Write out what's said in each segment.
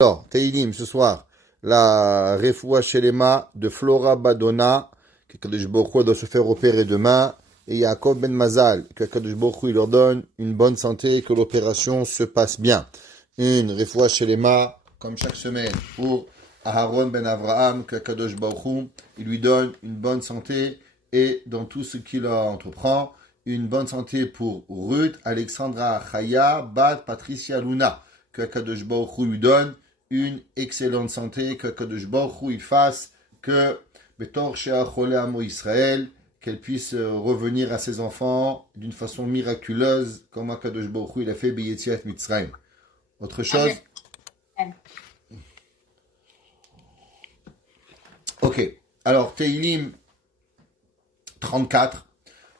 Alors, Teilim, ce soir, la Refoua Shelema de Flora Badona, que Kadosh Baruch Hu doit se faire opérer demain, et Yaakov Ben Mazal, que Kadosh Baruch Hu leur donne une bonne santé et que l'opération se passe bien. Une Refoua Shelema, comme chaque semaine, pour Aharon Ben Avraham, que Kadosh Baruch Hu, il lui donne une bonne santé et dans tout ce qu'il entreprend, une bonne santé pour Ruth, Alexandra Chaya, Bat, Patricia Luna, que Kadosh Baruch Hu lui donne une excellente santé, que Kadosh Baruch Hu il fasse que Betor Sheachole Amo Israël, qu'elle puisse revenir à ses enfants d'une façon miraculeuse, comme Kadosh Baruch Hu il a fait Beyetziat Mitzrayim. Autre chose? Amen. Ok. Alors, Teilim 34.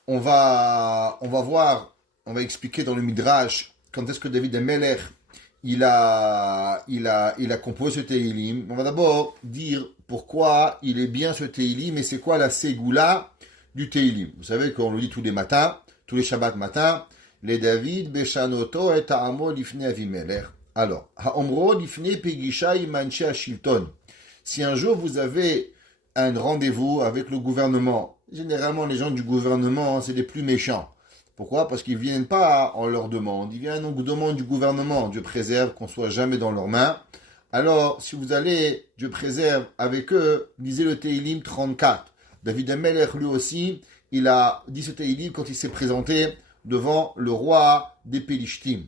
On va voir, on va expliquer dans le Midrash quand est-ce que David Amelech il a composé ce Teilim. On va d'abord dire pourquoi il est bien ce Teilim et c'est quoi la ségoula du Teilim. Vous savez qu'on le dit tous les matins, tous les Shabbats matins, les David Beshanoto et Ta'amo Lifne Avimelech. Alors, Ha'omro Lifne Pegisha Imanche Ashilton. Si un jour vous avez un rendez-vous avec le gouvernement, généralement les gens du gouvernement, c'est les plus méchants. Pourquoi? Parce qu'ils ne viennent pas, on leur demande. Ils viennent, on vous demande du gouvernement. Dieu préserve qu'on ne soit jamais dans leurs mains. Alors, si vous allez, Dieu préserve avec eux, lisez le Teilim 34. David Amelech, lui aussi, il a dit ce Teilim quand il s'est présenté devant le roi des Pélishtim.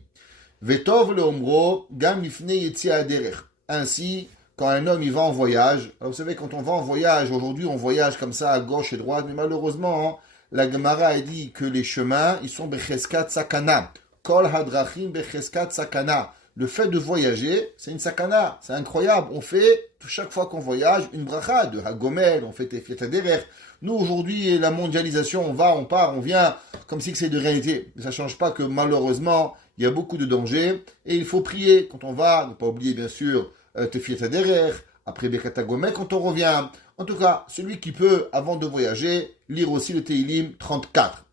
Vetov le Omro, Gam Lifne Yetzia Aderech. Ainsi, quand un homme il va en voyage, alors vous savez, quand on va en voyage, aujourd'hui on voyage comme ça à gauche et droite, mais malheureusement, la Gemara a dit que les chemins, ils sont becheskat sakana. Kol hadrachim becheskat sakana. Le fait de voyager, c'est une sakana. C'est incroyable. On fait, chaque fois qu'on voyage, une bracha de hagomel, on fait tefiat aderer. Nous, aujourd'hui, la mondialisation, on va, on part, on vient, comme si c'est de réalité. Mais ça ne change pas que malheureusement, il y a beaucoup de dangers. Et il faut prier quand on va, ne pas oublier bien sûr, tefiat aderer, après Birkat HaGomel, quand on revient. En tout cas, celui qui peut, avant de voyager, lire aussi le Teilim 34.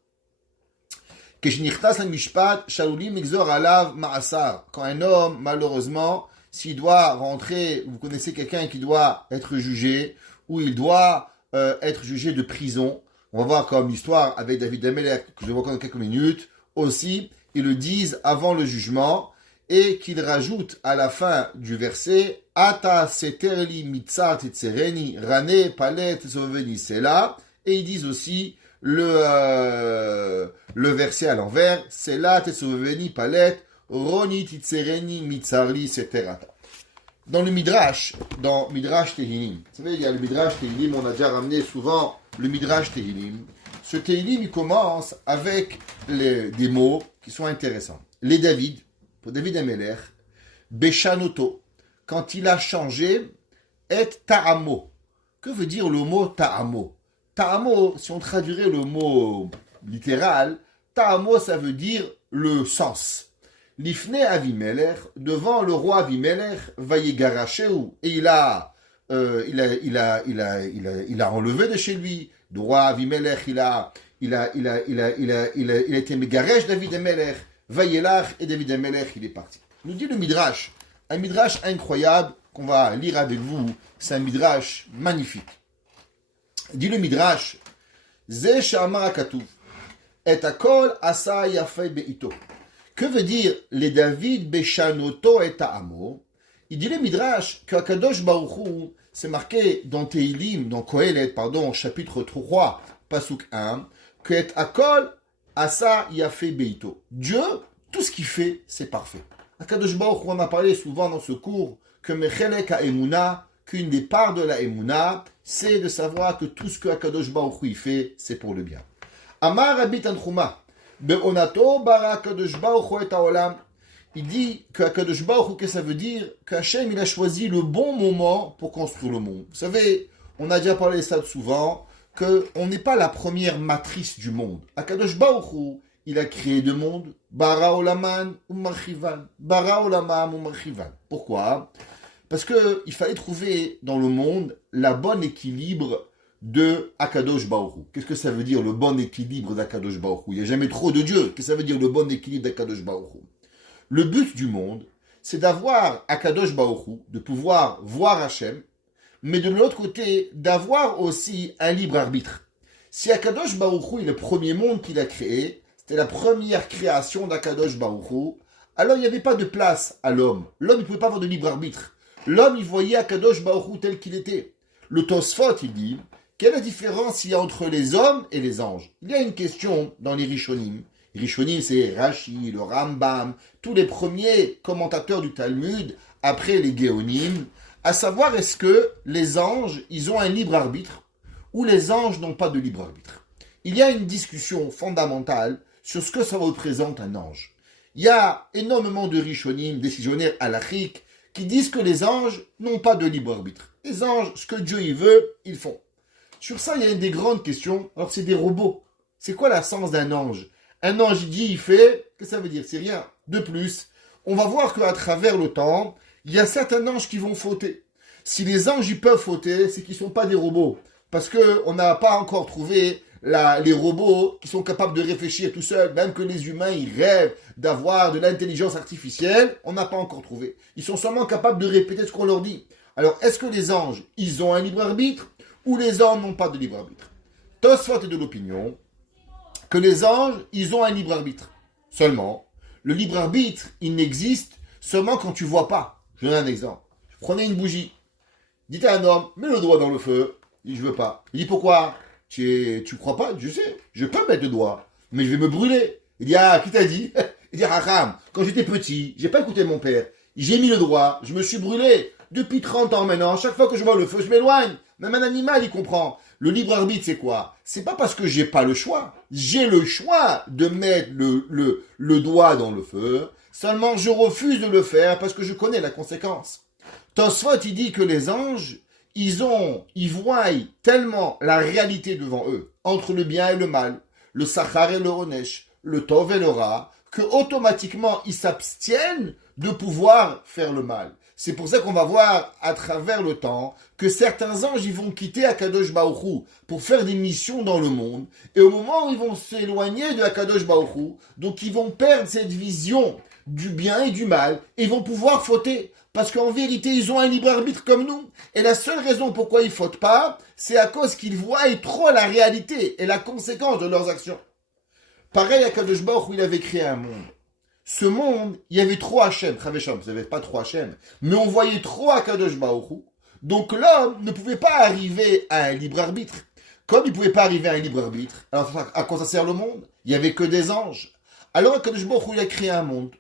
Quand un homme, malheureusement, s'il doit rentrer, vous connaissez quelqu'un qui doit être jugé, ou il doit être jugé de prison. On va voir comme l'histoire avec David Amelech, que je vais voir dans quelques minutes. Aussi, ils le disent avant le jugement, et qu'il rajoute à la fin du verset Ata seterli mitzar titzereni rane palet zoveni sela, et ils disent aussi le verset à l'envers Sela tesoveni palet roni titzereni mitzarli seterata. Dans le Midrash, dans Midrash Tehillim, vous savez, il y a le Midrash Tehillim, on a déjà ramené souvent le Midrash Tehillim. Ce Tehillim, il commence avec des mots qui sont intéressants. Les David, pour David Amelech, Beshanoto, quand il a changé, et Ta'amo. Que veut dire le mot Ta'amo? Ta'amo, si on traduirait le mot littéral, Ta'amo, ça veut dire le sens. Lifne Avimelech, devant le roi Avimelech, Vayegaracheu, et il a enlevé de chez lui. Le roi Avimelech, il a été Megaresh David Amelech. Vayelach et David Amelech, il est parti. Nous dit le Midrash, un Midrash incroyable qu'on va lire avec vous. C'est un Midrash magnifique. Dit le Midrash, Ze Shamar HaKatuv, et Akol Asa Yafei Beito. Que veut dire les David Beshanoto et Ta'amo? Il dit le Midrash que Akadosh Baruch Hu, c'est marqué dans Teilim, dans Kohelet, chapitre 3, Pasuk 1, que et Akol Asa Yafei Beito. Dieu, tout ce qu'il fait, c'est parfait. Akadosh Baruch Hu, on a parlé souvent dans ce cours que Mechelek HaEmuna, qu'une des parts de la Emuna, c'est de savoir que tout ce que Akadosh Baruch Hu fait, c'est pour le bien. Amar Rabbi Tanchuma, Be'onato bara Akadosh Baruch Hu et haolam. Il dit que Akadosh Baruch Hu, que ça veut dire qu'Hachem, il a choisi le bon moment pour construire le monde. Vous savez, on a déjà parlé de ça souvent, qu'on n'est pas la première matrice du monde. Akadosh Baruch Hu, il a créé deux mondes, Bara Olaman ou Marchivan. Bara Olamam ou Marchivan. Pourquoi? Parce qu'il fallait trouver dans le monde la bonne équilibre de Akadosh Baruch Hu. Qu'est-ce que ça veut dire le bon équilibre d'Akadosh Baruch Hu? Il n'y a jamais trop de Dieu. Qu'est-ce que ça veut dire le bon équilibre d'Akadosh Baruch Hu? Le but du monde, c'est d'avoir Akadosh Baruch Hu, de pouvoir voir Hachem, mais de l'autre côté, d'avoir aussi un libre arbitre. Si Akadosh Baruch Hu est le premier monde qu'il a créé, c'était la première création d'Akadosh Baruch Hu, alors il n'y avait pas de place à l'homme. L'homme ne pouvait pas avoir de libre arbitre. L'homme, il voyait Akadosh Baruch Hu tel qu'il était. Le Tosfot, il dit, quelle est la différence il y a entre les hommes et les anges? Il y a une question dans les Rishonim. Les Rishonim, c'est Rashi, le Rambam, tous les premiers commentateurs du Talmud, après les Géonim, à savoir est-ce que les anges, ils ont un libre arbitre ou les anges n'ont pas de libre arbitre. Il y a une discussion fondamentale sur ce que ça représente un ange. Il y a énormément de Rishonim, décisionnaires halachiques, qui disent que les anges n'ont pas de libre arbitre. Les anges, ce que Dieu il veut, ils font. Sur ça, il y a une des grandes questions. Alors, c'est des robots. C'est quoi l'essence d'un ange? Un ange, il dit, il fait. Qu'est-ce que ça veut dire? C'est rien. De plus, on va voir qu'à travers le temps, il y a certains anges qui vont fauter. Si les anges, ils peuvent fauter, c'est qu'ils ne sont pas des robots. Parce qu'on n'a pas encore trouvé les robots qui sont capables de réfléchir tout seuls. Même que les humains, ils rêvent d'avoir de l'intelligence artificielle. On n'a pas encore trouvé. Ils sont seulement capables de répéter ce qu'on leur dit. Alors, est-ce que les anges, ils ont un libre arbitre? Ou les anges n'ont pas de libre arbitre? Tosfot est de l'opinion que les anges, ils ont un libre arbitre. Seulement, le libre arbitre, il n'existe seulement quand tu ne vois pas. Je donne un exemple. Prenez une bougie. Dites à un homme, mets le doigt dans le feu. Il dit, je veux pas. Il dit, pourquoi? Tu crois pas? Je sais, je peux mettre le doigt, mais je vais me brûler. Il dit, ah, qui t'a dit? Il dit, Raham, quand j'étais petit, j'ai pas écouté mon père. J'ai mis le doigt, je me suis brûlé. Depuis 30 ans maintenant, chaque fois que je vois le feu, je m'éloigne. Même un animal, il comprend. Le libre arbitre, c'est quoi? C'est pas parce que j'ai pas le choix. J'ai le choix de mettre le doigt dans le feu. Seulement, je refuse de le faire parce que je connais la conséquence. Tosfot, il dit que les anges, ils voient tellement la réalité devant eux, entre le bien et le mal, le sachar et le onesh, le tov et le ra, que automatiquement, ils s'abstiennent de pouvoir faire le mal. C'est pour ça qu'on va voir à travers le temps que certains anges ils vont quitter Akadosh Baruch Hu pour faire des missions dans le monde. Et au moment où ils vont s'éloigner de Akadosh Baruch Hu, donc ils vont perdre cette vision du bien et du mal et ils vont pouvoir fauter. Parce qu'en vérité, ils ont un libre arbitre comme nous. Et la seule raison pourquoi ils ne fautent pas, c'est à cause qu'ils voient trop la réalité et la conséquence de leurs actions. Pareil à Akadosh Baruch Hu, il avait créé un monde. Ce monde, il y avait trop Hachem, Chavesham, vous n'avez pas trop Hachem, mais on voyait trop Akadosh Baruch Hu. Donc l'homme ne pouvait pas arriver à un libre arbitre. Comme il ne pouvait pas arriver à un libre arbitre, alors à quoi ça sert le monde? Il n'y avait que des anges. Alors Akadosh Baruch Hu, il a créé un monde.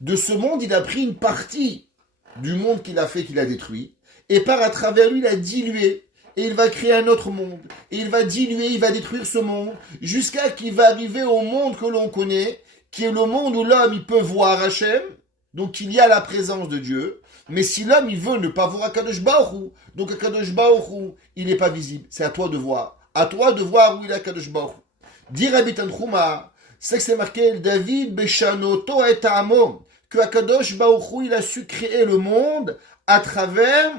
De ce monde, il a pris une partie du monde qu'il a fait, qu'il a détruit, et par à travers lui, il a dilué. Et il va créer un autre monde. Et il va diluer, il va détruire ce monde, jusqu'à qu'il va arriver au monde que l'on connaît, qui est le monde où l'homme, il peut voir Hachem, donc il y a la présence de Dieu, mais si l'homme, il veut ne pas voir Akadosh Baruch Hu, donc Akadosh Baruch Hu, il n'est pas visible. C'est à toi de voir. À toi de voir où il est Akadosh Baruch Hu. Dire Rabbi Tanchuma, c'est que c'est marqué, David Beshanoto et Amo, que Akadosh Baruch Hu, il a su créer le monde à travers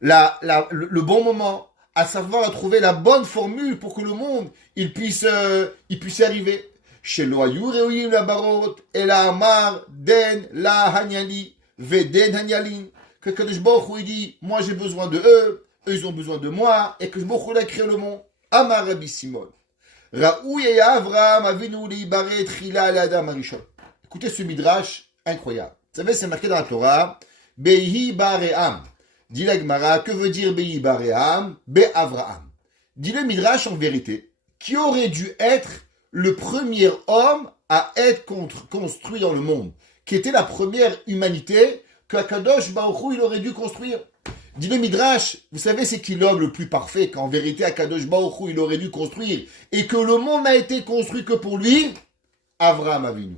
le bon moment, à savoir trouver la bonne formule pour que le monde, il puisse y arriver. Chez l'oyou réouyim la barot, et la amar, den, la hanyali, veden hanyalin. Que Kadosh Baruch Hu, il dit, moi j'ai besoin de eux ils ont besoin de moi, et que Baruch Hu a créé le monde. Amar Rabbi Simon. Raoui et Avraham avinu libaret chila l'adam arishon. Écoutez ce midrash incroyable. Vous savez, c'est marqué dans la Torah, Behi baream. Dit la Gemara, que veut dire Behi baream? Be Avraham. Dit le midrash en vérité, qui aurait dû être le premier homme à être construit dans le monde, qui était la première humanité que Akadosh Baruch Hu, il aurait dû construire. Dit le Midrash, vous savez c'est qui l'homme le plus parfait qu'en vérité Akadosh Baruch Hu, il aurait dû construire et que le monde n'a été construit que pour lui? Avraham Avinu.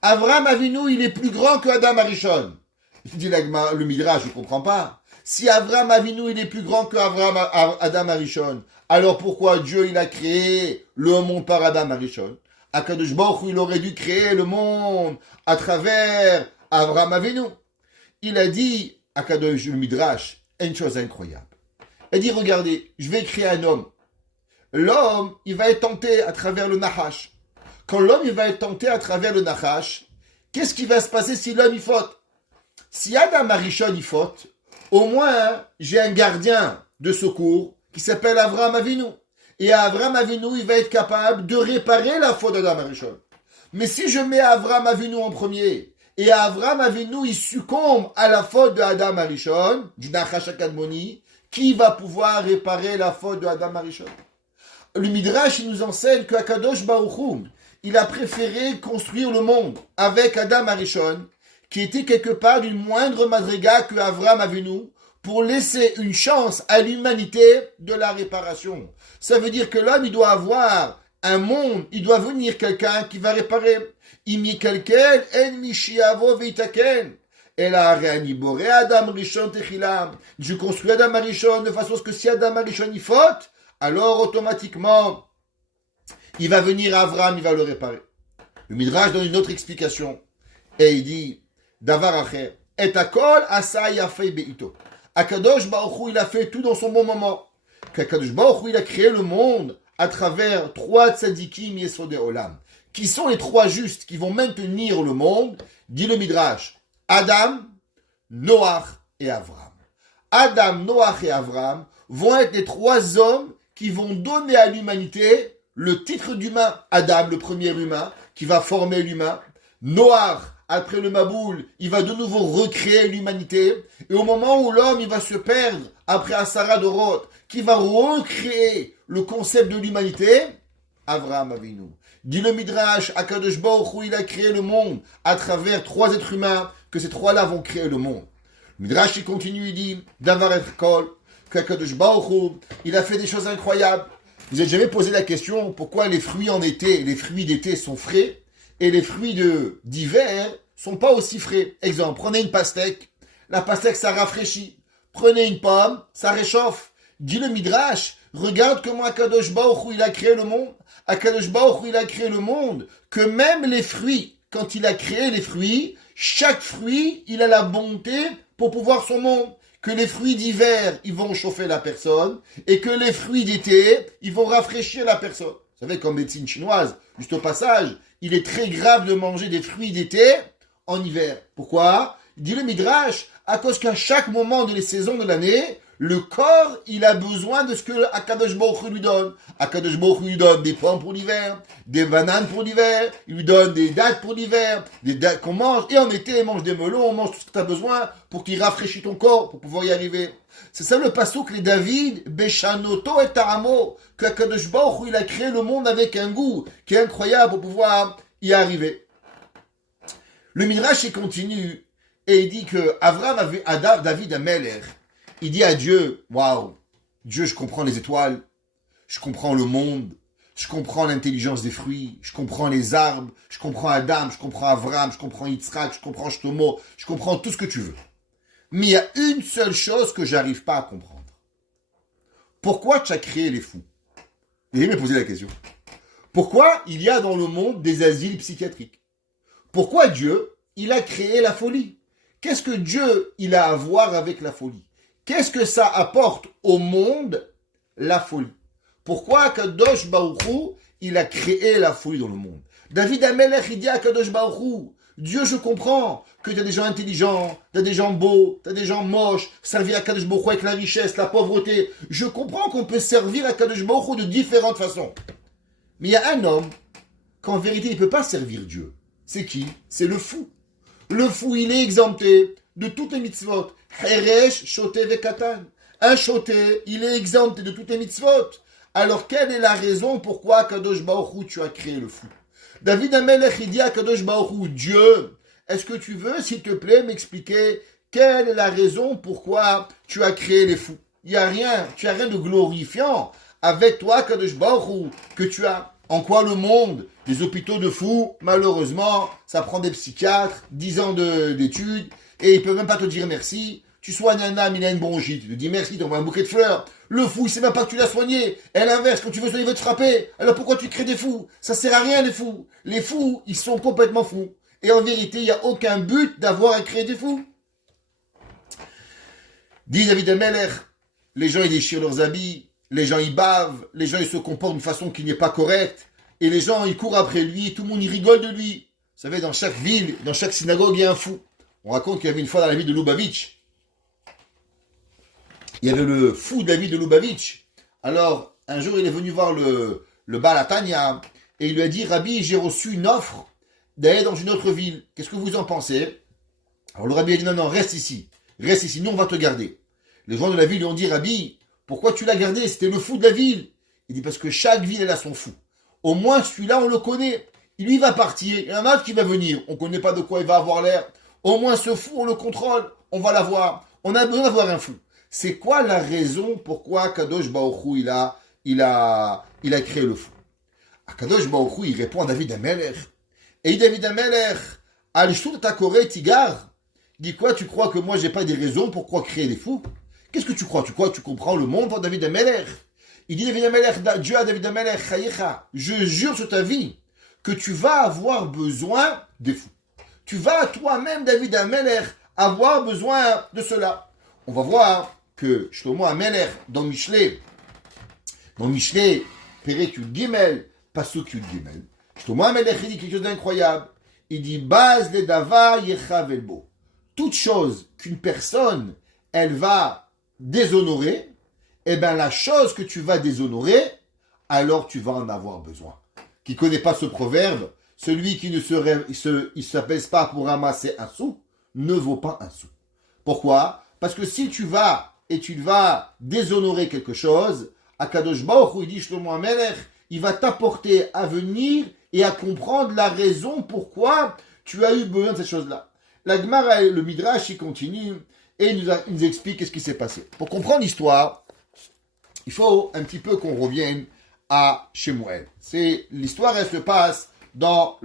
Avraham Avinu, il est plus grand que Adam Arishon. Dit le Midrash, je ne comprends pas. Si Avraham Avinu, il est plus grand que Adam Arishon, alors pourquoi Dieu, il a créé le monde par Adam Arishon? Akadosh Baruch Hu, il aurait dû créer le monde à travers Avraham Avinu. Il a dit, Akadosh, le Midrash, une chose incroyable. Il dit, regardez, je vais créer un homme. L'homme, il va être tenté à travers le Nahash. Quand l'homme, il va être tenté à travers le Nahash, qu'est-ce qui va se passer si l'homme y faute? Si Adam Arishon y faute, au moins j'ai un gardien de secours qui s'appelle Avraham Avinu. Et Avraham Avinu, il va être capable de réparer la faute d'Adam Arishon. Mais si je mets Avraham Avinu en premier, et Avraham Avinu, il succombe à la faute de Adam Arishon, du Nachash HaKadmoni, qui va pouvoir réparer la faute de Adam Arishon? Le Midrash, il nous enseigne que Akadosh Baruch Hu, il a préféré construire le monde avec Adam Arishon, qui était quelque part d'une moindre madriga que Avraham Avinu, pour laisser une chance à l'humanité de la réparation. Ça veut dire que l'homme, il doit avoir un monde, il doit venir quelqu'un qui va réparer. Imi kelkel en mishiavo veitaken. Et là, Adam Rishon techilam. Je construis Adam Arishon de façon à ce que si Adam Arishon y faute, alors automatiquement, il va venir Avraham, il va le réparer. Le Midrash donne une autre explication. Et il dit, Davar acher, et akol asa yafei beito. Akadosh Baruch Hu, il a fait tout dans son bon moment. Qu'Akadosh Baruch Hu, il a créé le monde à travers 3 tzadikim yesodei olam, qui sont les 3 justes qui vont maintenir le monde, dit le Midrash, Adam, Noach et Avraham. Adam, Noach et Avraham vont être les 3 hommes qui vont donner à l'humanité le titre d'humain. Adam, le premier humain, qui va former l'humain. Noach, après le Maboul, il va de nouveau recréer l'humanité. Et au moment où l'homme il va se perdre, après Asara Dorot, qui va recréer le concept de l'humanité, Avraham Avinu. Dit le Midrash, Akadosh Baruch Hu, il a créé le monde à travers 3 êtres humains, que ces 3-là vont créer le monde. Le Midrash, il continue, il dit, Davar et Kol, qu'Akadosh Baruch Hu, il a fait des choses incroyables. Vous n'avez jamais posé la question, pourquoi les fruits en été, les fruits d'été sont frais, et les fruits d'hiver sont pas aussi frais. Exemple, prenez une pastèque. La pastèque, ça rafraîchit. Prenez une pomme, ça réchauffe. Dit le Midrash, regarde comment Akadosh Baruch Hu, il a créé le monde. Akadosh Baruch Hu, il a créé le monde, que même les fruits, quand il a créé les fruits, chaque fruit, il a la bonté pour pouvoir son monde. Que les fruits d'hiver, ils vont chauffer la personne, et que les fruits d'été, ils vont rafraîchir la personne. Vous savez, comme médecine chinoise, juste au passage, il est très grave de manger des fruits d'été en hiver. Pourquoi? Dit le Midrash, à cause qu'à chaque moment de les saisons de l'année, le corps, il a besoin de ce que Akadosh Baruch Hu lui donne. Akadosh Baruch Hu lui donne des pommes pour l'hiver, des bananes pour l'hiver, il lui donne des dattes pour l'hiver, des dattes qu'on mange, et en été, on mange des melons, on mange tout ce que tu as besoin pour qu'il rafraîchisse ton corps, pour pouvoir y arriver. C'est ça le passouk, les David, Beshanoto et Taramo, que Akadosh Baruch Hu, il a créé le monde avec un goût qui est incroyable pour pouvoir y arriver. Le Midrash, il continue, et il dit que Avraham avait David Amelech, il dit à Dieu, waouh, Dieu, je comprends les étoiles, je comprends le monde, je comprends l'intelligence des fruits, je comprends les arbres, je comprends Adam, je comprends Avraham, je comprends Yitzhak, je comprends Shlomo, je comprends tout ce que tu veux. Mais il y a une seule chose que j'arrive pas à comprendre. Pourquoi tu as créé les fous? Vous allez me poser la question. Pourquoi il y a dans le monde des asiles psychiatriques? Pourquoi Dieu, il a créé la folie? Qu'est-ce que Dieu, il a à voir avec la folie? Qu'est-ce que ça apporte au monde, la folie? Pourquoi Kadosh Baruch Hu, il a créé la folie dans le monde? David Amelech, il dit à Kadosh Baruch Hu, Dieu, je comprends que tu as des gens intelligents, tu as des gens beaux, tu as des gens moches, servir à Kadosh Baruch Hu avec la richesse, la pauvreté. Je comprends qu'on peut servir à Kadosh Baruch Hu de différentes façons. Mais il y a un homme qu'en vérité, il ne peut pas servir Dieu. C'est qui? C'est le fou. Le fou, il est exempté de toutes les mitzvot. Heresh, shoté vekatan. Un shoté, il est exempté de toutes les mitzvot. Alors, quelle est la raison pourquoi Kadosh Baruch Hu, tu as créé le fou? David Amelech, il dit à Kadosh Baruch Hu, Dieu, est-ce que tu veux, s'il te plaît, m'expliquer quelle est la raison pourquoi tu as créé les fous? Il n'y a rien, tu n'as rien de glorifiant avec toi, Kadosh Baruch Hu, que tu as. En quoi le monde, les hôpitaux de fous, malheureusement, ça prend des psychiatres, 10 ans d'études, et ils ne peuvent même pas te dire merci. Tu soignes un âme, il a une bronchite, il te dit merci, il t'envoie un bouquet de fleurs. Le fou, il sait même pas que tu l'as soigné. Et à l'inverse, quand tu veux soigner, il veut te frapper. Alors pourquoi tu crées des fous? Ça sert à rien, les fous. Les fous, ils sont complètement fous. Et en vérité, il n'y a aucun but d'avoir à créer des fous. Dit David Amelech, les gens, ils déchirent leurs habits, les gens, ils bavent, les gens, ils se comportent d'une façon qui n'est pas correcte, et les gens, ils courent après lui, tout le monde, il rigole de lui. savez, dans chaque ville, dans chaque synagogue, il y a un fou. On raconte qu'il y avait une fois dans la ville de Lubavitch, il y avait le fou de la ville de Lubavitch. Alors, un jour, il est venu voir le Baal Hatanya et il lui a dit, Rabbi, j'ai reçu une offre d'aller dans une autre ville. Qu'est-ce que vous en pensez? Alors le Rabbi a dit, non, non, reste ici, nous on va te garder. Les gens de la ville lui ont dit, Rabbi, pourquoi tu l'as gardé? C'était le fou de la ville. Il dit, parce que chaque ville, elle a son fou. Au moins, celui-là, on le connaît. Lui va partir, il y en a un autre qui va venir. On ne connaît pas de quoi il va avoir l'air. Au moins, ce fou, on le contrôle. On va l'avoir. On a besoin d'avoir un fou. C'est quoi la raison pourquoi Kadosh Baruch Hu, il a créé le fou? Kadosh Baruch Hu, il répond à David Amelech. Et David Amelech, Al-Shtut Takore Tigar. Il dit quoi? Tu crois que moi, j'ai pas des raisons pourquoi créer des fous? Qu'est-ce que tu crois? Tu crois que tu comprends le monde, David Amelech? Il dit David Amelech, Dieu à David Amelech, Chayecha, je jure sur ta vie que tu vas avoir besoin des fous. Tu vas toi-même, David Amelech, avoir besoin de cela. On va voir que Shlomo Amelech, dans Mishlei, Perek Yud Gimel, Pasuk Yud Gimel, Shlomo Amelech, il dit quelque chose d'incroyable. Il dit Baz le davar yechav elbo. Toute chose qu'une personne, elle va déshonorer, eh bien la chose que tu vas déshonorer, alors tu vas en avoir besoin. Qui ne connaît pas ce proverbe, celui qui ne s'apaise pas pour ramasser un sou, ne vaut pas un sou. Pourquoi? Parce que si tu vas déshonorer quelque chose, Akadosh Baruch Hu, il dit Shlomo Amelech, il va t'apporter à venir et à comprendre la raison pourquoi tu as eu besoin de cette chose-là. La Gemara, le Midrash, il continue et il nous explique ce qui s'est passé. Pour comprendre l'histoire, il faut un petit peu qu'on revienne à Shemuel. L'histoire, elle se passe dans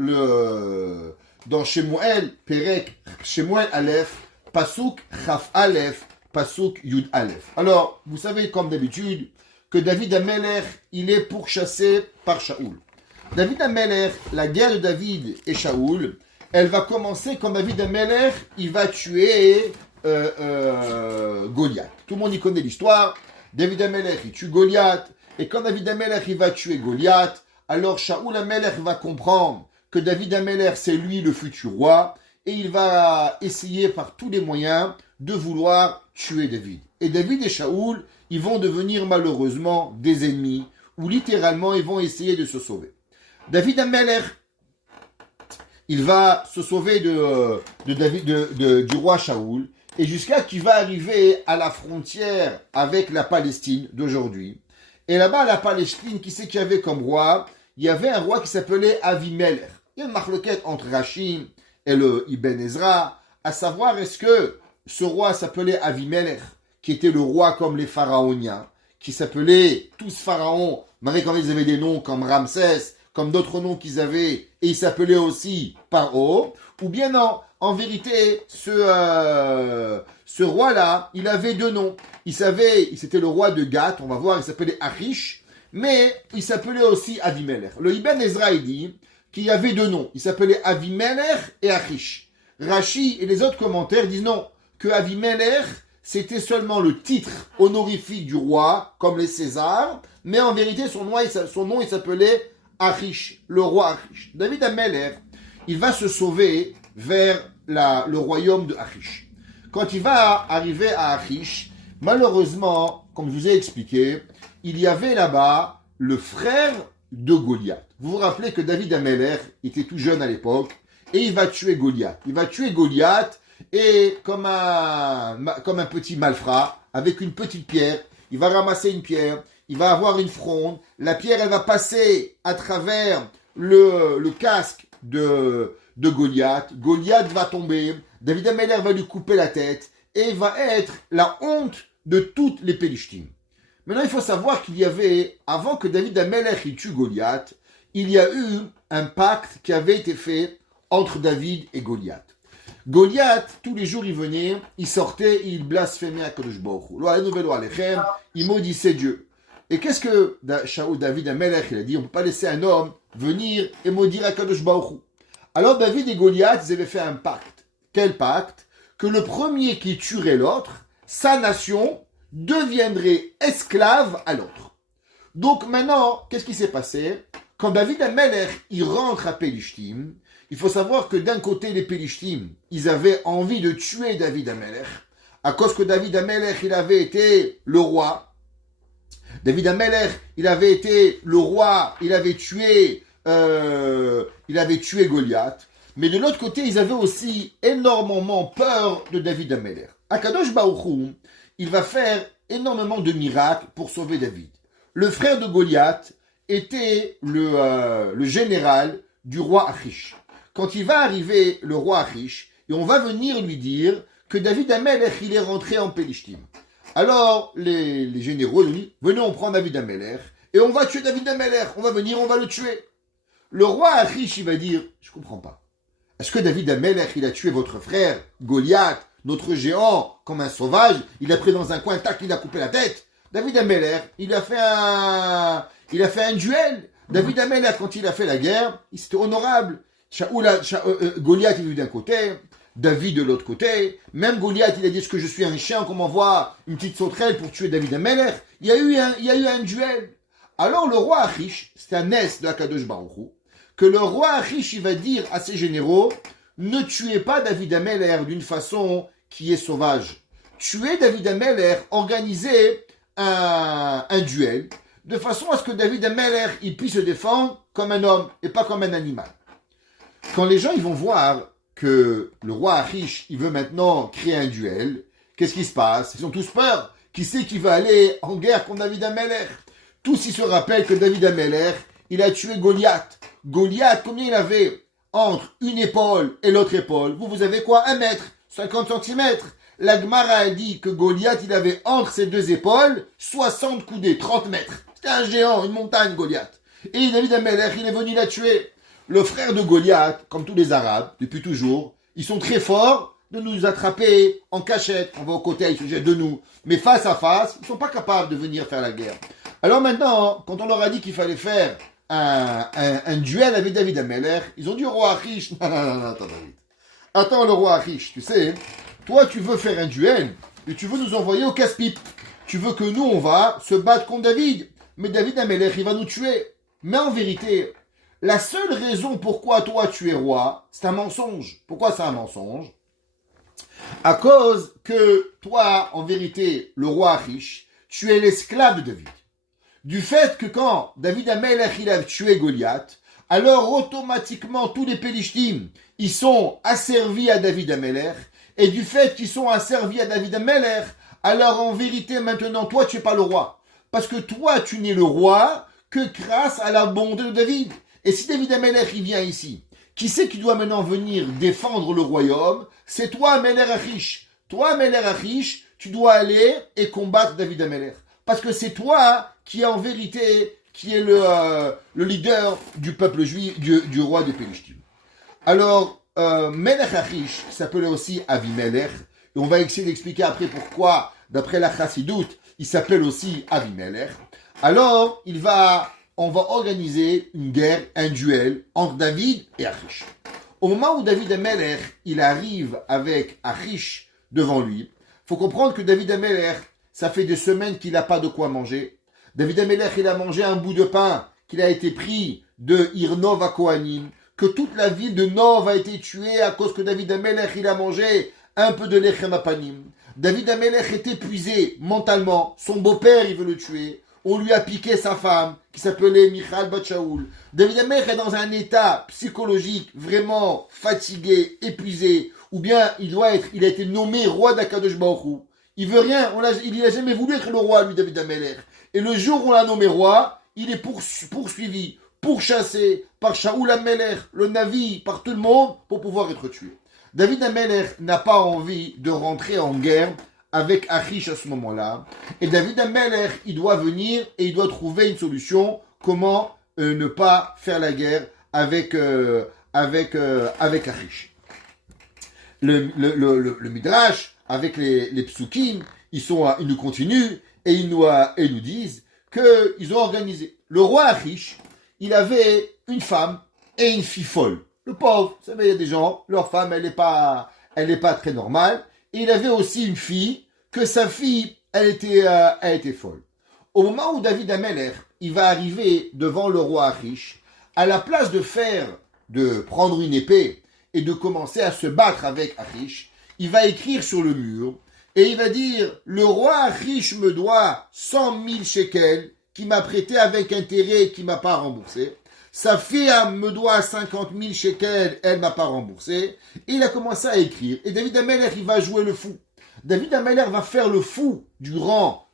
Shemuel, Perek, Shemuel Aleph, Pasuk Chaf Aleph, Pasuk Yud Aleph. Alors, vous savez, comme d'habitude, que David Amelech, il est pourchassé par Shaoul. David Amelech, la guerre de David et Shaoul, elle va commencer quand David Amelech, il va tuer Goliath. Tout le monde y connaît l'histoire. David Amelech, il tue Goliath. Et quand David Amelech, il va tuer Goliath, alors Shaoul Amelech va comprendre que David Amelech, c'est lui le futur roi. Et il va essayer par tous les moyens de vouloir tuer David. Et David et Shaoul, ils vont devenir malheureusement des ennemis, ou littéralement, ils vont essayer de se sauver. David Amelech, il va se sauver du roi Shaoul, et jusqu'à qu'il va arriver à la frontière avec la Palestine d'aujourd'hui. Et là-bas, à la Palestine, qui c'est qu'il y avait comme roi? Il y avait un roi qui s'appelait Avimelech. Il y a une marloquette entre Rashi et le Ibn Ezra, à savoir est-ce que ce roi s'appelait Avimelech, qui était le roi comme les pharaoniens, qui s'appelaient tous pharaons, mais quand ils avaient des noms comme Ramsès, comme d'autres noms qu'ils avaient, et ils s'appelaient aussi Paro, ou bien non, en vérité, ce roi-là, il avait deux noms. C'était le roi de Gath, on va voir, il s'appelait Achish, mais il s'appelait aussi Avimelech. Le Ibn Ezra, il dit qu'il y avait deux noms. Il s'appelait Avimelech et Achish. Rashi et les autres commentaires disent non, que Avimelech, c'était seulement le titre honorifique du roi, comme les Césars, mais en vérité, son nom, il s'appelait Achish, le roi Achish. David Amelech, il va se sauver vers le royaume de Achish. Quand il va arriver à Achish, malheureusement, comme je vous ai expliqué, il y avait là-bas le frère de Goliath. Vous vous rappelez que David Amelech était tout jeune à l'époque, et il va tuer Goliath. Il va tuer Goliath, et comme un petit malfrat, avec une petite pierre, il va ramasser une pierre, il va avoir une fronde, la pierre, elle va passer à travers le casque de Goliath. Goliath va tomber, David Amelech va lui couper la tête, et va être la honte de toutes les Pélishtim. Maintenant, il faut savoir qu'il y avait, avant que David Amelech il tue Goliath, il y a eu un pacte qui avait été fait entre David et Goliath. Goliath, tous les jours, il venait, il sortait, il blasphémait à Kadosh Baruch Hu. Il maudissait Dieu. Et qu'est-ce que David Amelech, il a dit? On ne peut pas laisser un homme venir et maudire à Kadosh Baruch Hu. Alors David et Goliath, ils avaient fait un pacte. Quel pacte? Que le premier qui tuerait l'autre, sa nation deviendrait esclave à l'autre. Donc maintenant, qu'est-ce qui s'est passé? Quand David Amelech, il rentre à Pélishtim, Il faut savoir que d'un côté, les Pélishtim, ils avaient envie de tuer David Amelech, à cause que David Amelech, il avait été le roi. David Amelech, il avait été le roi, il avait tué Goliath. Mais de l'autre côté, ils avaient aussi énormément peur de David Amelech. Akadosh Baruch Hu, il va faire énormément de miracles pour sauver David. Le frère de Goliath était le général du roi Achish. Quand il va arriver, le roi Achish, et on va venir lui dire que David Amelech, il est rentré en Pélishtim. Alors, les généraux lui disent, venez, on prend David Amelech, et on va tuer David Amelech, on va venir, on va le tuer. Le roi Achish, il va dire, je comprends pas. Est-ce que David Amelech, il a tué votre frère, Goliath, notre géant, comme un sauvage, il l'a pris dans un coin, tac, il a coupé la tête. David Amelech, il a fait un duel. David Amelech, quand il a fait la guerre, c'était honorable. Goliath est venu d'un côté, David de l'autre côté. Même Goliath, il a dit, est-ce que je suis un chien qu'on m'envoie une petite sauterelle pour tuer David Amelech? Il y a eu un duel. Alors le roi Achish, c'est un nes de Akadosh Baruch Hu, que le roi Achish, il va dire à ses généraux, ne tuez pas David Amelech d'une façon qui est sauvage. Tuez David Amelech, organisez un duel, de façon à ce que David Amelech, il puisse se défendre comme un homme et pas comme un animal. Quand les gens ils vont voir que le roi Achish, il veut maintenant créer un duel, qu'est-ce qui se passe? Ils ont tous peur. Qui c'est qui va aller en guerre contre David Amelech? Tous ils se rappellent que David Amelech, il a tué Goliath. Goliath, combien il avait entre une épaule et l'autre épaule? Vous avez quoi? 1 mètre, 50 centimètres. La Gemara a dit que Goliath, il avait entre ses deux épaules 60 coudées, 30 mètres. C'était un géant, une montagne, Goliath. Et David Amelech, il est venu la tuer. Le frère de Goliath, comme tous les Arabes, depuis toujours, ils sont très forts de nous attraper en cachette. On va au côté, ils se jettent de nous. Mais face à face, ils ne sont pas capables de venir faire la guerre. Alors maintenant, quand on leur a dit qu'il fallait faire un duel avec David Amelech, ils ont dit au roi Achish, non, attends David. Attends le roi Achish, tu sais, toi tu veux faire un duel, et tu veux nous envoyer au casse-pipe. Tu veux que nous, on va se battre contre David. Mais David Amelech, il va nous tuer. Mais en vérité, la seule raison pourquoi toi tu es roi, c'est un mensonge. Pourquoi c'est un mensonge? À cause que toi, en vérité, le roi Achish, tu es l'esclave de David. Du fait que quand David Amelech, il a tué Goliath, alors automatiquement tous les Pélishtim, ils sont asservis à David Amelech, et du fait qu'ils sont asservis à David Amelech, alors en vérité maintenant toi tu n'es pas le roi. Parce que toi tu n'es le roi que grâce à la bonté de David. Et si David Amelech il vient ici, qui c'est qui doit maintenant venir défendre le royaume? C'est toi Amelech Achish. Toi Amelech Achish, tu dois aller et combattre David Amelech. Parce que c'est toi qui en vérité, qui est le leader du peuple juif, du roi des Pélishtim. Alors, Melech Achish s'appelait aussi Avimelech. Et on va essayer d'expliquer après pourquoi, d'après la Chassidoute, il s'appelle aussi Avimelech. Alors, on va organiser une guerre, un duel entre David et Achish. Au moment où David Amelech, il arrive avec Achish devant lui, il faut comprendre que David Amelech, ça fait des semaines qu'il n'a pas de quoi manger. David Amelech, il a mangé un bout de pain qu'il a été pris de Irnov à Kohanim, que toute la ville de Nov a été tuée à cause que David Amelech, il a mangé un peu de lechem apanim. David Amelech est épuisé mentalement, son beau-père, il veut le tuer. On lui a piqué sa femme, qui s'appelait Michal Bat Shaoul. David Amelech est dans un état psychologique vraiment fatigué, épuisé, ou bien il a été nommé roi d'Akadosh Baruch Hu. Il veut rien, il n'a jamais voulu être le roi, lui, David Amelech. Et le jour où on l'a nommé roi, il est poursuivi, pourchassé par Shaoul Amelech, le Navi, par tout le monde, pour pouvoir être tué. David Amelech n'a pas envie de rentrer en guerre avec Achish à ce moment-là. Et David Amelech, il doit venir et il doit trouver une solution. Comment ne pas faire la guerre avec Achish. Le Midrash, avec les psukim, ils nous continuent et ils nous disent qu'ils ont organisé. Le roi Achish, il avait une femme et une fille folle. Le pauvre, vous savez, il y a des gens, leur femme, elle n'est pas très normale. Et il avait aussi une fille, que sa fille, elle était folle. Au moment où David Amelech, il va arriver devant le roi Achish, à la place de faire de prendre une épée et de commencer à se battre avec Achish, il va écrire sur le mur et il va dire « Le roi Achish me doit 100 000 shekels qui m'a prêté avec intérêt et qui m'a pas remboursé. Sa fille me doit 50 000 shekels, elle m'a pas remboursé. » Et il a commencé à écrire. Et David Ameller, il va jouer le fou. David Ameller va faire le fou durant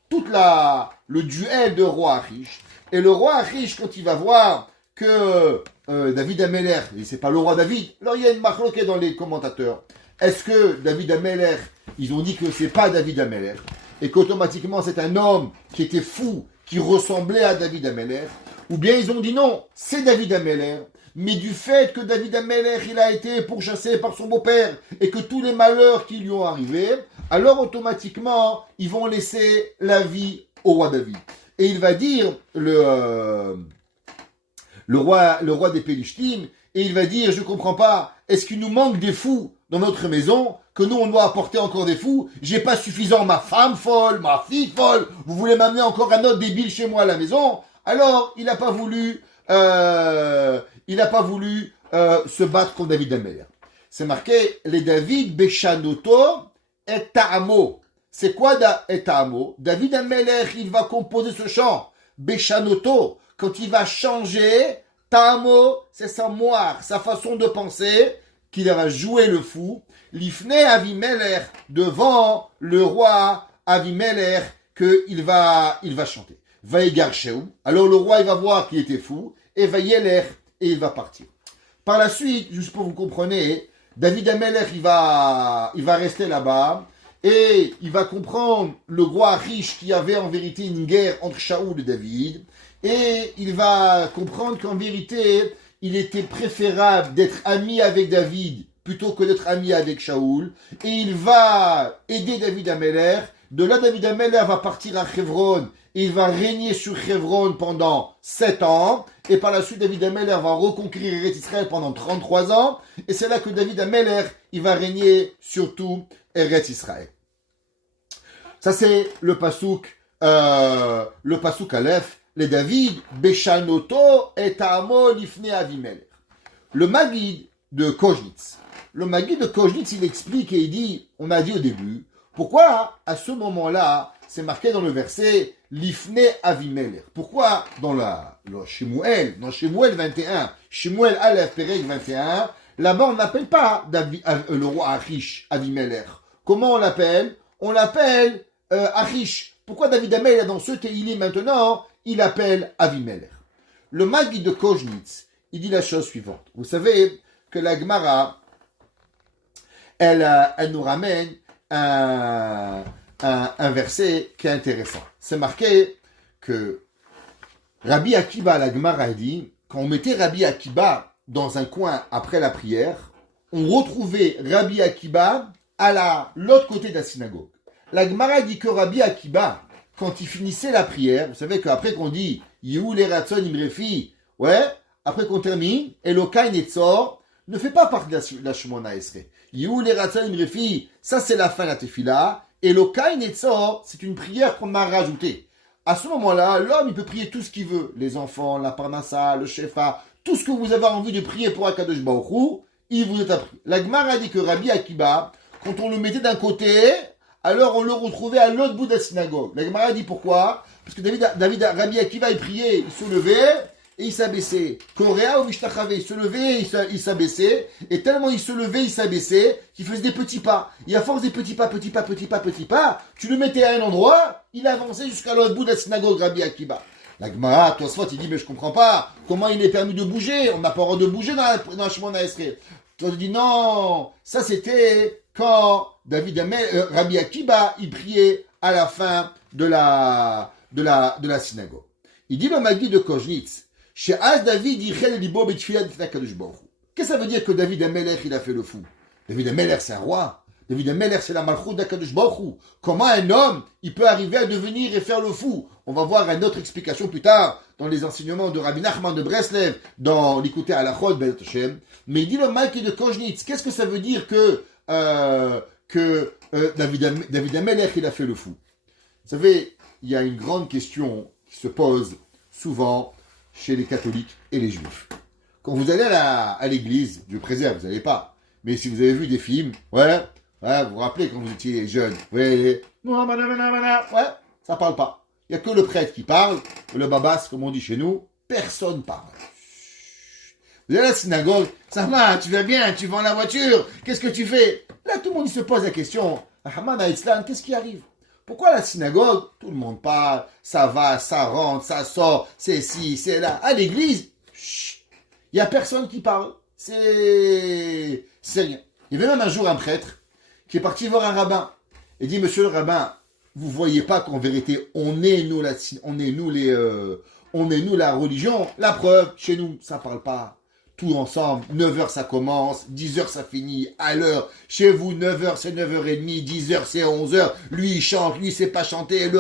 le duel de roi Achish. Et le roi Achish, quand il va voir que David Ameller, et c'est pas le roi David, alors il y a une marque dans les commentateurs. Est-ce que David Ameller, ils ont dit que c'est pas David Ameller, et qu'automatiquement c'est un homme qui était fou, qui ressemblait à David Ameller, ou bien ils ont dit non, c'est David Ameller, mais du fait que David Ameller, il a été pourchassé par son beau-père, et que tous les malheurs qui lui ont arrivé, alors automatiquement, ils vont laisser la vie au roi David. Et il va dire, le roi des Pélishtim, et il va dire, je comprends pas, est-ce qu'il nous manque des fous dans notre maison, que nous on doit apporter encore des fous? J'ai pas suffisant ma femme folle, ma fille folle, vous voulez m'amener encore un autre débile chez moi à la maison? Alors, il n'a pas voulu se battre contre David Ameller. C'est marqué, les David Beshanoto et Ta'amo. C'est quoi et Ta'amo? David Ameller, il va composer ce chant, Beshanoto, quand il va changer, Ta'amo, c'est sa moire, sa façon de penser, qu'il va jouer le fou, l'ifne Avimelech, devant le roi Avimelech, qu'il va chanter. Vaïgar Sheou. Alors le roi, il va voir qu'il était fou, et Vaïelech, et il va partir. Par la suite, juste pour vous compreniez, David Amelech, il va rester là-bas, et il va comprendre le roi Achish qui avait en vérité une guerre entre Shaoul et David, et il va comprendre qu'en vérité, il était préférable d'être ami avec David plutôt que d'être ami avec Shaoul, et il va aider David Amelech. De là, David Amelech va partir à Hebron, et il va régner sur Hebron pendant 7 ans, et par la suite, David Amelech va reconquérir Eretz Israël pendant 33 ans, et c'est là que David Amelech, il va régner sur tout Eretz Israël. Ça, c'est le pasouk Aleph, les David, Beshanoto et Ta'amo lifne Avimelech. Le Maguid de Koznitz. Le Maguid de Koznitz, il explique et il dit, on a dit au début, pourquoi à ce moment-là, c'est marqué dans le verset Lifne Avimelech. Pourquoi dans Shemuel 21, Shemuel Aleph Perek 21, là-bas on n'appelle pas le roi Achish Avimelech. Comment on l'appelle? On l'appelle Achish. Pourquoi David Amelech, dans ce Tehillim maintenant, il appelle Avimelech? Le Maguid de Koznitz, il dit la chose suivante. Vous savez que la Gemara, elle nous ramène un verset qui est intéressant. C'est marqué que Rabbi Akiba, la Gemara a dit, quand on mettait Rabbi Akiba dans un coin après la prière, on retrouvait Rabbi Akiba à l'autre côté de la synagogue. La Gemara dit que Rabbi Akiba, quand il finissait la prière, vous savez qu'après qu'on dit Yehu le Ratson Imrefi, ouais, après qu'on termine, Elokai Netzor ne fait pas partie de la Shemona Esrei. Yehu le Ratson Imrefi, ça c'est la fin de la Tefila. Elokai Netzor, c'est une prière qu'on a rajoutée. À ce moment-là, l'homme il peut prier tout ce qu'il veut, les enfants, la parnassa, le shefa, tout ce que vous avez envie de prier pour Akadosh Baruch Hu, il vous est appris. La Gemara dit que Rabbi Akiba, quand on le mettait d'un côté, alors on le retrouvait à l'autre bout de la synagogue. La Gemara dit pourquoi? Parce que Rabbi Akiva, il priait, il se levait et il s'abaissait. Korea ou Mishtachave, il se levait et il s'abaissait. Et tellement il se levait, il s'abaissait, qu'il faisait des petits pas. Et à force des petits pas, tu le mettais à un endroit, il avançait jusqu'à l'autre bout de la synagogue, Rabbi Akiva. La Gemara, Tosfot, il dit, mais je comprends pas, comment il est permis de bouger? On n'a pas le droit de bouger dans la Shemona Esrei. On dit non, ça c'était quand Rabbi Akiba, il priait à la fin de la synagogue. Il dit le Maguid de Koznitz, chez Az David, qu'est-ce que ça veut dire que David Amelech, il a fait le fou? David Amelech, c'est un roi. David Amelech, c'est la malchoute d'Akadosh Baruch Hu. Comment un homme, il peut arriver à devenir et faire le fou? On va voir une autre explication plus tard dans les enseignements de Rabbi Nachman de Breslev, dans l'écouter à la Chod Ben Hashem. Mais il dit le Maguid de Koznitz, qu'est-ce que ça veut dire que David Amelech, il a fait le fou? Vous savez, il y a une grande question qui se pose souvent chez les catholiques et les juifs. quand vous allez à l'église, Dieu préserve, vous n'allez pas. Mais si vous avez vu des films, ouais, vous vous rappelez quand vous étiez jeune, ouais, ça parle pas. Il n'y a que le prêtre qui parle, le babas, comme on dit chez nous, personne parle. Vous allez à la synagogue, ça va, tu vas bien, tu vends la voiture, qu'est-ce que tu fais? Là, tout le monde il se pose la question, Ahmad Aïtslan, qu'est-ce qui arrive? Pourquoi à la synagogue, tout le monde parle, ça va, ça rentre, ça sort, c'est ci, c'est là. À l'église, il n'y a personne qui parle. C'est rien. Il y avait même un jour un prêtre qui est parti voir un rabbin et dit, monsieur le rabbin, vous voyez pas qu'en vérité, on est nous la religion. La preuve, chez nous, ça parle pas. Tout ensemble, 9h ça commence, 10h ça finit, à l'heure. Chez vous, 9h c'est 9h30, 10h c'est 11h. Lui il chante, lui il sait pas chanter.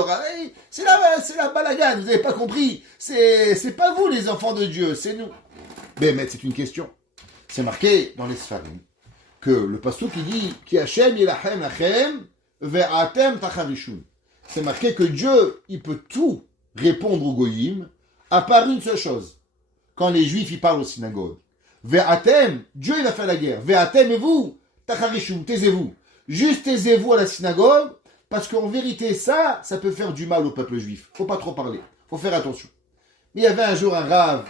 C'est la balagane, vous n'avez pas compris. C'est pas vous les enfants de Dieu, c'est nous. Mais c'est une question. C'est marqué dans les Sfarim que le pasuk qui dit Ki Hashem yilachem lachem ve'atem tacharishun. C'est marqué que Dieu, il peut tout répondre aux goyim à part une seule chose. Quand les juifs ils parlent aux synagogues. Ve'atem, Dieu il va faire la guerre. Ve'atem et vous, tacharishun, taisez-vous. Juste taisez-vous à la synagogue parce qu'en vérité ça peut faire du mal au peuple juif. Faut pas trop parler. Faut faire attention. Mais il y avait un jour un rave.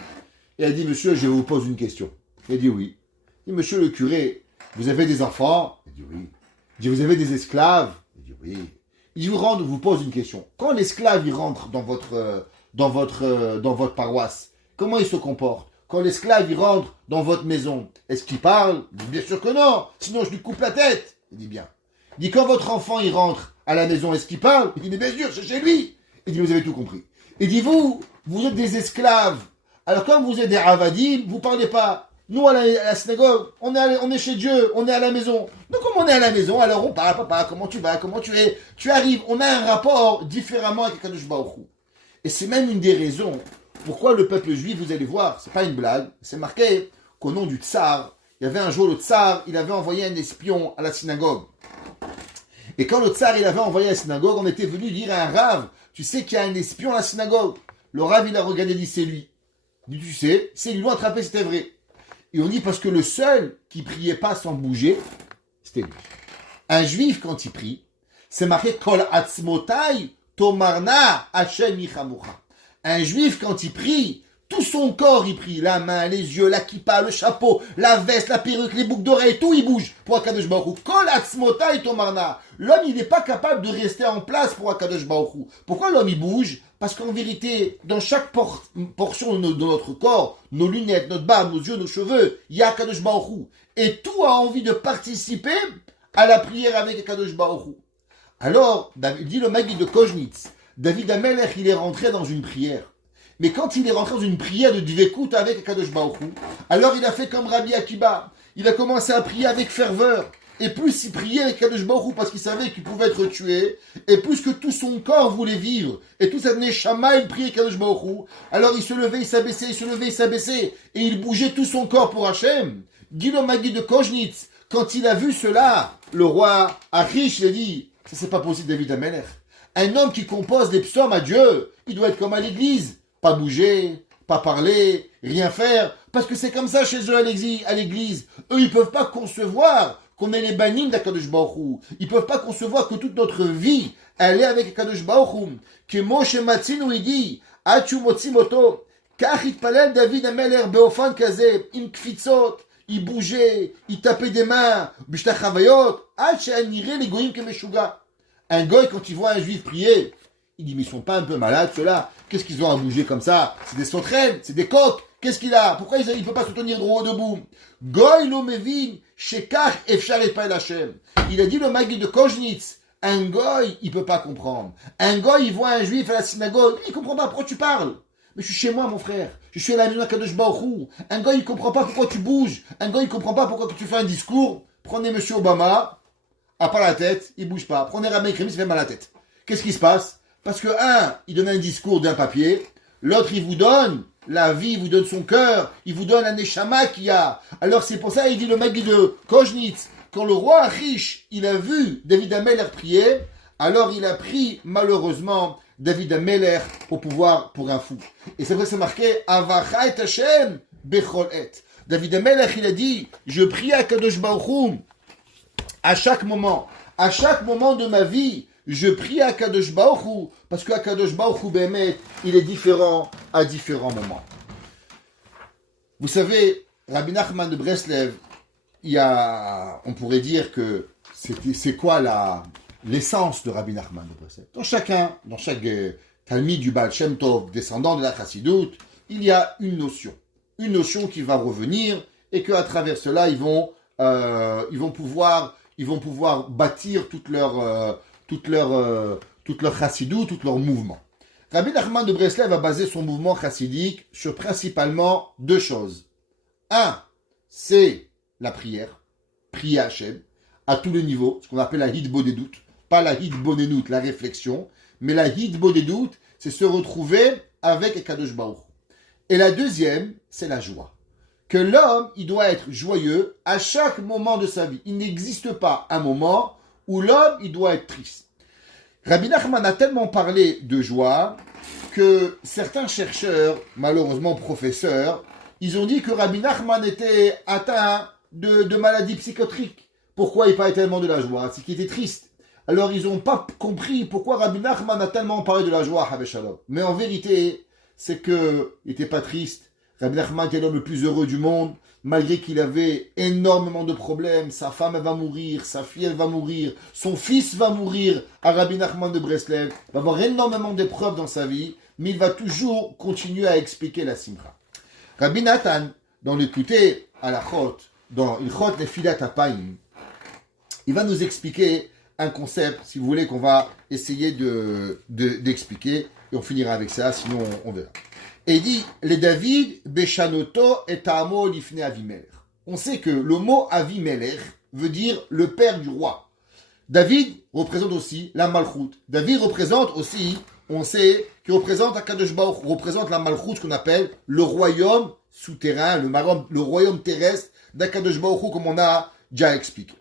Il a dit, monsieur, je vous pose une question. Il a dit oui. Il dit, monsieur le curé, vous avez des enfants? Il a dit oui. Il dit, vous avez des esclaves? Il a dit oui. Il dit, vous pose une question. Quand l'esclave, il rentre dans votre paroisse, comment il se comporte? Quand l'esclave, il rentre dans votre maison, est-ce qu'il parle? Il dit, bien sûr que non. Sinon, je lui coupe la tête. Il dit, bien. Il dit, quand votre enfant, il rentre à la maison, est-ce qu'il parle? Il dit, mais bien sûr, c'est chez lui. Il dit, vous avez tout compris. Il dit, vous êtes des esclaves. Alors, comme vous êtes des avadim, vous parlez pas. Nous, à la synagogue, on est chez Dieu, on est à la maison. Donc, comme on est à la maison, alors on parle, papa, comment tu vas, comment tu es. Tu arrives, on a un rapport différemment avec Kadosh Baruch Hu. Et c'est même une des raisons pourquoi le peuple juif, vous allez voir, c'est pas une blague, c'est marqué qu'au nom du tsar, il y avait un jour le tsar, il avait envoyé un espion à la synagogue. Et quand le tsar, il avait envoyé à la synagogue, on était venu dire à un rave, tu sais qu'il y a un espion à la synagogue. Le rave, il a regardé, il dit, c'est lui. Il dit, tu sais, c'est lui, l'ont attrapé, c'était vrai. Et on dit parce que le seul qui priait pas sans bouger, c'était lui. Un juif, quand il prie, c'est marqué Kol atzmotai tomarna Hashem yichamucha. Un juif, quand il prie, tout son corps, il prie. La main, les yeux, la kippa, le chapeau, la veste, la perruque, les boucles d'oreilles, tout il bouge pour Akadosh Baruch Hu. Kol atzmotai tomarna. L'homme, il n'est pas capable de rester en place pour Akadosh Baruch Hu. Pourquoi l'homme, il bouge? Parce qu'en vérité, dans chaque portion de notre corps, nos lunettes, notre barbe, nos yeux, nos cheveux, il y a Akadosh Baruch Hu. Et tout a envie de participer à la prière avec Akadosh Baruch Hu. Alors, dit le Maguide de Koznitz, David Amelech, il est rentré dans une prière. Mais quand il est rentré dans une prière de Dvekut avec Akadosh Baruch Hu, alors il a fait comme Rabbi Akiba. Il a commencé à prier avec ferveur. Et plus il priait avec Kadosh Baruch Hu parce qu'il savait qu'il pouvait être tué, et plus que tout son corps voulait vivre, et tout sa neshama, il priait Kadosh Baruch Hu, alors il se levait, il s'abaissait, il se levait, il s'abaissait, et il bougeait tout son corps pour Hachem. Dit le Maguide de Koznitz, quand il a vu cela, le roi Achish lui a dit, ça c'est pas possible David Amelech. Un homme qui compose des psaumes à Dieu, il doit être comme à l'église, pas bouger, pas parler, rien faire, parce que c'est comme ça chez eux à l'église. Eux, ils peuvent pas concevoir qu'on est les banim d'Akadosh Baruch Hu. Ils peuvent pas concevoir que toute notre vie, elle est avec Akadosh Baruch Hu. Que Moshe Matzinu, il dit, Achu motzi moto, kach itpalel David Amelech beofan kaze, im kfitzot, il bougeait, il tapait des mains, bishtachavayot, ad she'anire les goyim kemeshuga. Un goy, quand il voit un juif prier, il dit, mais ils sont pas un peu malades, ceux-là? Qu'est-ce qu'ils ont à bouger comme ça? C'est des sauterelles, c'est des coqs. Qu'est-ce qu'il a? Pourquoi il ne peut pas se tenir droit debout? Goy lo mevin, shekach efshar epal Hashem. Il a dit le Maguide de Koznitz, un goy, il peut pas comprendre. Un goy, il voit un juif à la synagogue, il comprend pas pourquoi tu parles. Mais je suis chez moi, mon frère. Je suis à la maison d'Akadosh Baruch Hu. Un goy, il comprend pas pourquoi tu bouges. Un goy, il comprend pas pourquoi tu fais un discours. Prenez Monsieur Obama, à part la tête, il bouge pas. Prenez Rabbi Kremis, il fait mal à la tête. Qu'est-ce qui se passe? Parce que il donne un discours d'un papier. L'autre, il vous donne la vie, il vous donne son cœur, il vous donne un neshama qu'il y a. Alors c'est pour ça, il dit le Maguide de Koznitz, quand le roi Achish, il a vu David Amelech prier, alors il a pris malheureusement David Amelech pour un fou. Et c'est vrai que c'est marqué, Avacha et Hashem bechol et. David Amelech, il a dit, je prie à Kadosh Baruch Hu à chaque moment de ma vie, je prie à Kadosh Baruch Hu, parce que Kadosh Baruch Hu, Bémet, il est différent à différents moments. Vous savez, Rabbi Nachman de Breslev, on pourrait dire que c'est quoi l'essence de Rabbi Nachman de Breslev. Dans chaque Talmid du Baal Shem Tov, descendant de la Chassidoute, il y a une notion qui va revenir, et qu'à travers cela, ils vont pouvoir bâtir toute leur chassidou, tout leur mouvement. Rabbi Nachman de Breslev a basé son mouvement chassidique sur principalement deux choses. Un, c'est la prière, prier à Hachem, à tous les niveaux, ce qu'on appelle la hitbodedut, pas la hitbonenut, la réflexion, mais la hitbodedut, c'est se retrouver avec Akadosh Baruch. Et la deuxième, c'est la joie. Que l'homme, il doit être joyeux à chaque moment de sa vie. Il n'existe pas un moment où l'homme, il doit être triste. Rabbi Nachman a tellement parlé de joie que certains chercheurs, malheureusement professeurs, ils ont dit que Rabbi Nachman était atteint de maladies psychotriques. Pourquoi il parlait tellement de la joie? C'est qu'il était triste. Alors ils n'ont pas compris pourquoi Rabbi Nachman a tellement parlé de la joie, Havé Shalom. Mais en vérité, c'est qu'il n'était pas triste. Rabbi Nachman était l'homme le plus heureux du monde, malgré qu'il avait énormément de problèmes. Sa femme elle va mourir, sa fille elle va mourir, son fils va mourir. À Rabbi Nachman de Breslev, il va avoir énormément d'épreuves dans sa vie, mais il va toujours continuer à expliquer la simcha. Rabbi Nathan, dans l'écouter à la chot, dans Ilchot Nefilat Apayim, il va nous expliquer un concept, si vous voulez, qu'on va essayer d'expliquer, et on finira avec ça, sinon on verra. Et il dit, les David, Beshanoto et Ta'amo Lifne Avimelech. On sait que le mot Avimelech veut dire le père du roi. David représente aussi la Malchut. David représente aussi, on sait, qu'il représente Akadosh Baruch, représente la Malchut, qu'on appelle le royaume souterrain, le royaume terrestre d'Akadosh Baruch Hu, comme on a déjà expliqué.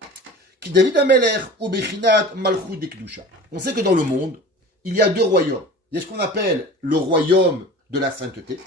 Qui David Amelech ou Bechinat Malchut de Kedusha. On sait que dans le monde, il y a deux royaumes. Il y a ce qu'on appelle le royaume de la sainteté,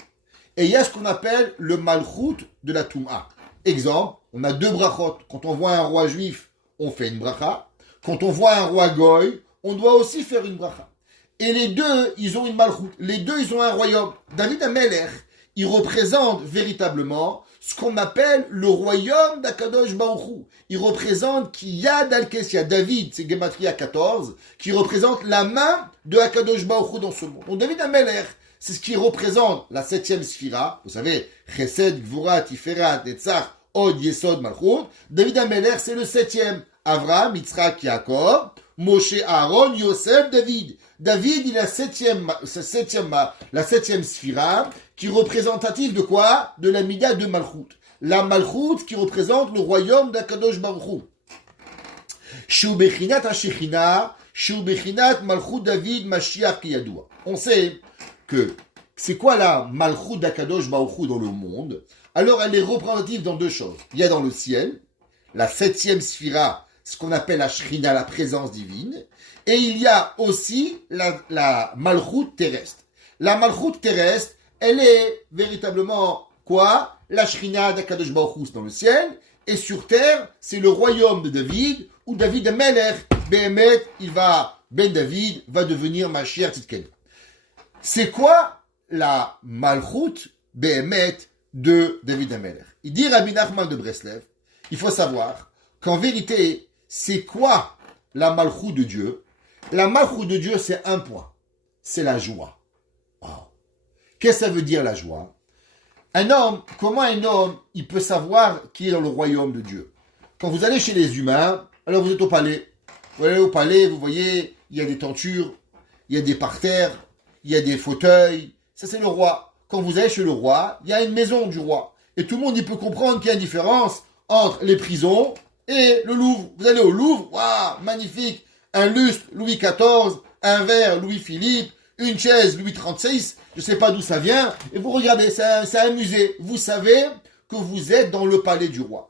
et il y a ce qu'on appelle le malchut de la Toum'a. Exemple, on a deux brachot. Quand on voit un roi juif, on fait une bracha. Quand on voit un roi goy, on doit aussi faire une bracha. Et les deux, ils ont une malchut. Les deux, ils ont un royaume. David Amelech, il représente véritablement ce qu'on appelle le royaume d'Akadosh Baruch Hu. Il représente Kiyad al-Kessia. David, c'est Gematria 14, qui représente la main de Akadosh Baruch Hu dans ce monde. Donc David Amelech, c'est ce qui représente la 7e sphira. Vous savez, Chesed, Gvura, Tiferet, Netzach, Od, Yesod, Malchut. David Amelech, c'est le 7e. Avraham, Yitzhak, Yaakov, Moshe, Aaron, Yosef, David. David, il a la 7e sphira, qui est représentative de quoi? De la Mida de Malchut. La Malchut qui représente le royaume d'Akadosh Baruch Hu. Shu Bechinat HaShechina, Shu Bechinat Malchut David Mashiach Yadua. On sait que c'est quoi la Malchut d'Akadosh Baruch Hu dans le monde? Alors elle est représentative dans deux choses. Il y a dans le ciel, la 7e sphira, ce qu'on appelle la Shrina, la présence divine, et il y a aussi la Malchut terrestre. La Malchut terrestre, elle est véritablement quoi? La Shrina d'Akadosh Baruch Hu dans le ciel, et sur terre, c'est le royaume de David, où David Amelech, Behemet, Ben David, va devenir Mashiach Tzidkenu. C'est quoi la Malchut Behemet de David Amelech? Il dit Rabbi Nachman de Breslev, il faut savoir qu'en vérité, c'est quoi la Malchut de Dieu? La Malchut de Dieu, c'est un point. C'est la joie. Wow. Qu'est-ce que ça veut dire la joie? Comment un homme, il peut savoir qui est dans le royaume de Dieu? Quand vous allez chez les humains, alors vous êtes au palais. Vous allez au palais, vous voyez, il y a des tentures, il y a des parterres, il y a des fauteuils. Ça, c'est le roi. Quand vous allez chez le roi, il y a une maison du roi. Et tout le monde, il peut comprendre qu'il y a une différence entre les prisons et le Louvre. Vous allez au Louvre, waouh, magnifique. Un lustre Louis XIV, un verre Louis-Philippe, une chaise Louis XXXVI, je ne sais pas d'où ça vient. Et vous regardez, c'est un musée. Vous savez que vous êtes dans le palais du roi.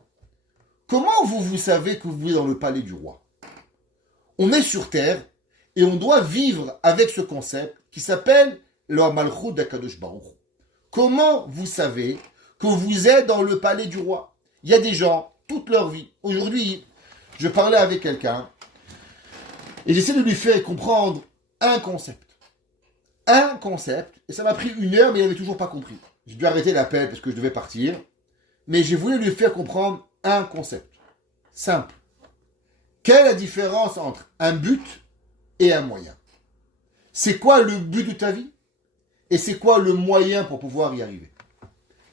Comment vous savez que vous êtes dans le palais du roi? On est sur terre et on doit vivre avec ce concept qui s'appelle le Malchut d'Akadosh Baruch Hu. Comment vous savez que vous êtes dans le palais du roi. Il y a des gens, toute leur vie. Aujourd'hui, je parlais avec quelqu'un et j'essaie de lui faire comprendre un concept. Un concept, et ça m'a pris 1 heure, mais il n'avait toujours pas compris. J'ai dû arrêter l'appel parce que je devais partir, mais j'ai voulu lui faire comprendre un concept. Simple. Quelle est la différence entre un but et un moyen? C'est quoi le but de ta vie? Et c'est quoi le moyen pour pouvoir y arriver?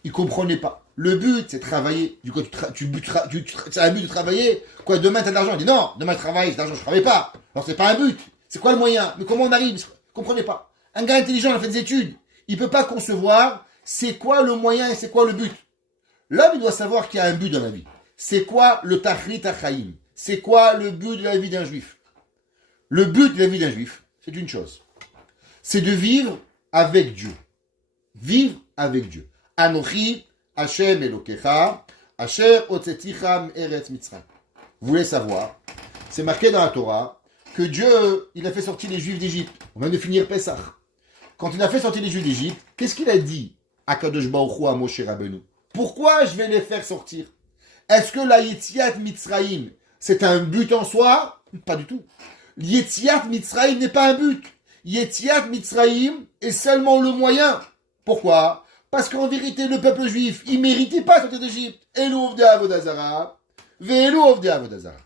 Il ne comprenait pas. Le but, c'est travailler. Du coup, c'est un but de travailler. Quoi, demain, tu as de l'argent? Il dit non, demain, je travaille, j'ai de l'argent, je ne travaille pas. Alors, c'est pas un but. C'est quoi le moyen? Mais comment on arrive? Il ne comprenait pas. Un gars intelligent, il a fait des études. Il ne peut pas concevoir c'est quoi le moyen et c'est quoi le but. L'homme, il doit savoir qu'il y a un but dans la vie. C'est quoi le tachlit achaim? C'est quoi le but de la vie d'un juif? Le but de la vie d'un juif, c'est une chose. C'est de vivre avec Dieu. Vivre avec Dieu. Anochi Hashem Elokecha, Asher Otzeticha Eretz Mitzrayim. Vous voulez savoir, c'est marqué dans la Torah que Dieu, il a fait sortir les Juifs d'Égypte. On vient de finir Pessah. Quand il a fait sortir les Juifs d'Égypte, qu'est-ce qu'il a dit à Kadosh Baruch Hu, à Moshe Rabbeinu? Pourquoi je vais les faire sortir? Est-ce que la Yetziat Mitzrayim, c'est un but en soi? Pas du tout. Yetziat Mitzrayim n'est pas un but. Yetziat Mitzrayim est seulement le moyen. Pourquoi? Parce qu'en vérité, le peuple juif, il ne méritait pas de sortir d'Égypte. Elu ovdei avodazara, ve'elu ovdei avodazara.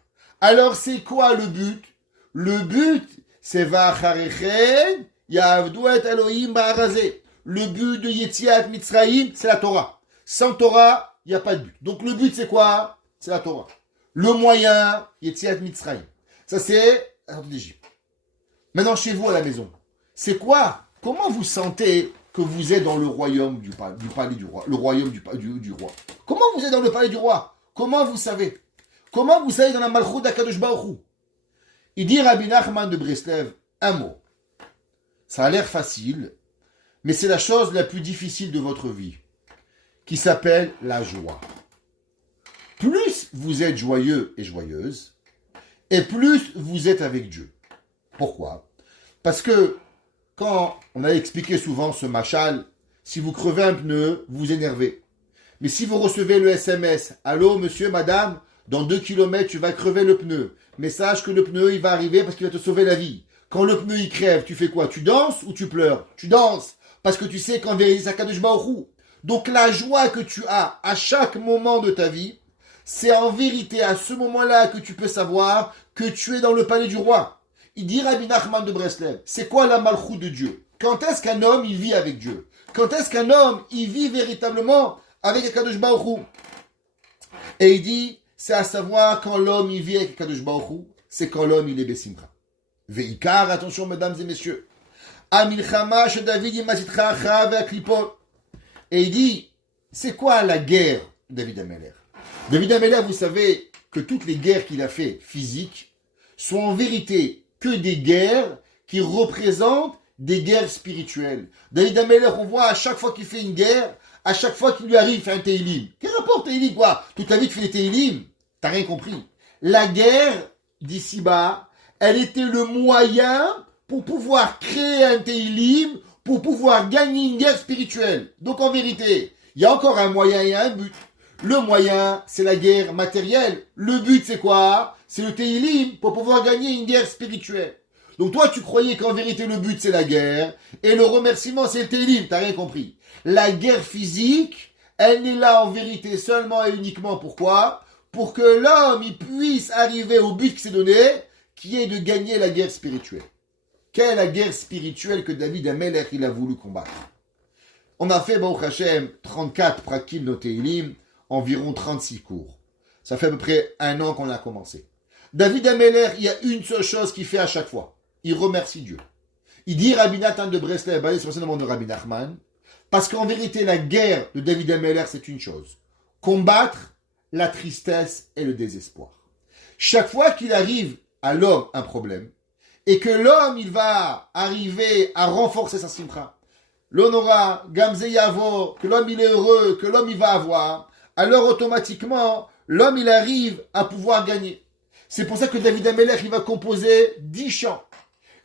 Alors, c'est quoi le but? Le but, c'est Vacharechen yavdu et Elohim ba'arazeh. Le but de Yetziat Mitzrayim, c'est la Torah. Sans Torah, il n'y a pas de but. Donc, le but, c'est quoi? C'est la Torah. Le moyen, Yetziat Mitzrayim. Ça, c'est la sortie d'Égypte. Maintenant, chez vous, à la maison, c'est quoi? Comment vous sentez que vous êtes dans le royaume du palais du roi, le royaume du roi? Comment vous êtes dans le palais du roi? Comment vous savez? Comment vous savez dans la Malchut d'Akadosh Baruch Hu? Il dit Rabbi Nachman de Breslev un mot. Ça a l'air facile, mais c'est la chose la plus difficile de votre vie, qui s'appelle la joie. Plus vous êtes joyeux et joyeuse, et plus vous êtes avec Dieu. Pourquoi? Parce que quand on a expliqué souvent ce machal, si vous crevez un pneu, vous vous énervez. Mais si vous recevez le SMS, allô monsieur, madame, dans 2 kilomètres, tu vas crever le pneu. Mais sache que le pneu, il va arriver parce qu'il va te sauver la vie. Quand le pneu, il crève, tu fais quoi? Tu danses ou tu pleures? Tu danses. Parce que tu sais qu'en vérité, c'est Kadosh Baruch Hu. Donc la joie que tu as à chaque moment de ta vie, c'est en vérité à ce moment-là que tu peux savoir que tu es dans le palais du roi. Il dit Rabbi Nachman de Breslev, c'est quoi la malchoute de Dieu? Quand est-ce qu'un homme, il vit avec Dieu? Quand est-ce qu'un homme, il vit véritablement avec Akadosh Baruch Hu? Et il dit, c'est à savoir quand l'homme, il vit avec Akadosh Baruch Hu, c'est quand l'homme, il est Bessimcha. Veikar, attention mesdames et messieurs, Amilchama chez David, Imazitra Acha ve'aklipot. Et il dit, c'est quoi la guerre, David Ameler? David Ameler, vous savez que toutes les guerres qu'il a fait physiques sont en vérité que des guerres qui représentent des guerres spirituelles. David Ameler, on voit à chaque fois qu'il fait une guerre, à chaque fois qu'il lui arrive, il fait un Teilim. Quel rapport Teilim, quoi? Toute ta vie, tu fais des Teilim. T'as rien compris. La guerre, d'ici-bas, elle était le moyen pour pouvoir créer un Teilim, pour pouvoir gagner une guerre spirituelle. Donc en vérité, il y a encore un moyen et un but. Le moyen, c'est la guerre matérielle. Le but, c'est quoi? C'est le Teilim pour pouvoir gagner une guerre spirituelle. Donc toi, tu croyais qu'en vérité, le but, c'est la guerre. Et le remerciement, c'est le Teilim. T'as rien compris. La guerre physique, elle n'est là en vérité seulement et uniquement pourquoi? Pour que l'homme, il puisse arriver au but qui s'est donné, qui est de gagner la guerre spirituelle. Quelle est la guerre spirituelle que David Ameler, il a voulu combattre? On a fait, Baruch Hashem, 34 prakim no Teilim, environ 36 cours. Ça fait à peu près 1 an qu'on a commencé. David Ameler, il y a une seule chose qu'il fait à chaque fois. Il remercie Dieu. Il dit Rabbi Nathan de Breslev, basé sur l'enseignement de Rabbi Nachman, parce qu'en vérité, la guerre de David Ameler, c'est une chose. Combattre la tristesse et le désespoir. Chaque fois qu'il arrive à l'homme un problème, et que l'homme, il va arriver à renforcer sa simcha, l'honora, gamze yavo, que l'homme, il est heureux, que l'homme, il va avoir, alors automatiquement, l'homme, il arrive à pouvoir gagner. C'est pour ça que David Ameler, il va composer 10 chants.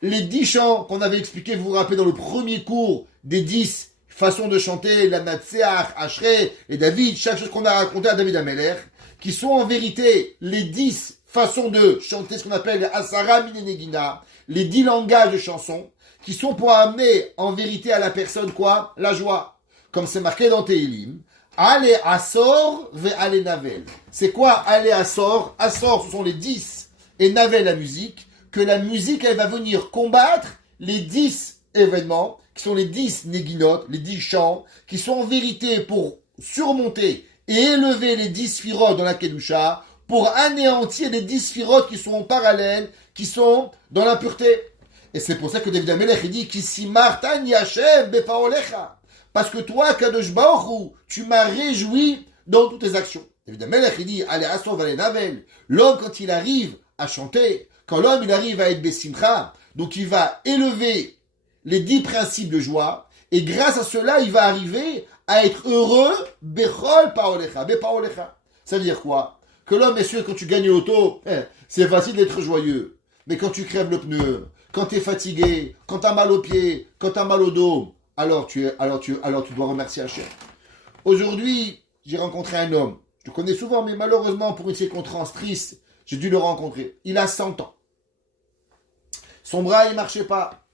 Les 10 chants qu'on avait expliqués, vous vous rappelez, dans le premier cours des 10 façons de chanter, la Natseach, Ashrei et David, chaque chose qu'on a raconté à David Amelech, qui sont en vérité les 10 façons de chanter, ce qu'on appelle les Asara Minenegina, les 10 langages de chansons, qui sont pour amener en vérité à la personne quoi? La joie. Comme c'est marqué dans Tehilim, Ale Asor ve Ale Navel. C'est quoi Ale Asor? Asor, ce sont les 10, et Navel, la musique, que la musique, elle va venir combattre les 10 événements, qui sont les 10 Neginot, les 10 chants, qui sont en vérité pour surmonter et élever les 10 sphirotes dans la Kedusha, pour anéantir les 10 sphirotes qui sont en parallèle, qui sont dans la pureté. Et c'est pour ça que David Amelech, il dit, Kisi Martan Yashem Bepaolecha. Parce que toi, Kadosh Baruch Hu, tu m'as réjoui dans toutes tes actions. David Amelech, il dit, allez, Asov, allez, Navel. L'homme, quand il arrive à chanter, quand l'homme, il arrive à être Bessimcha, donc il va élever les 10 principes de joie, et grâce à cela, il va arriver à être heureux, Bechol Paolecha, Bepaolecha. Ça veut dire quoi? Que l'homme, bien sûr, quand tu gagnes l'auto, c'est facile d'être joyeux. Mais quand tu crèves le pneu, quand tu es fatigué, quand tu as mal aux pieds, quand tu as mal au dos, alors tu dois remercier Hachem. Aujourd'hui, j'ai rencontré un homme. Je le connais souvent, mais malheureusement, pour une circonstance triste, j'ai dû le rencontrer. Il a 100 ans. Son bras, il ne marchait pas.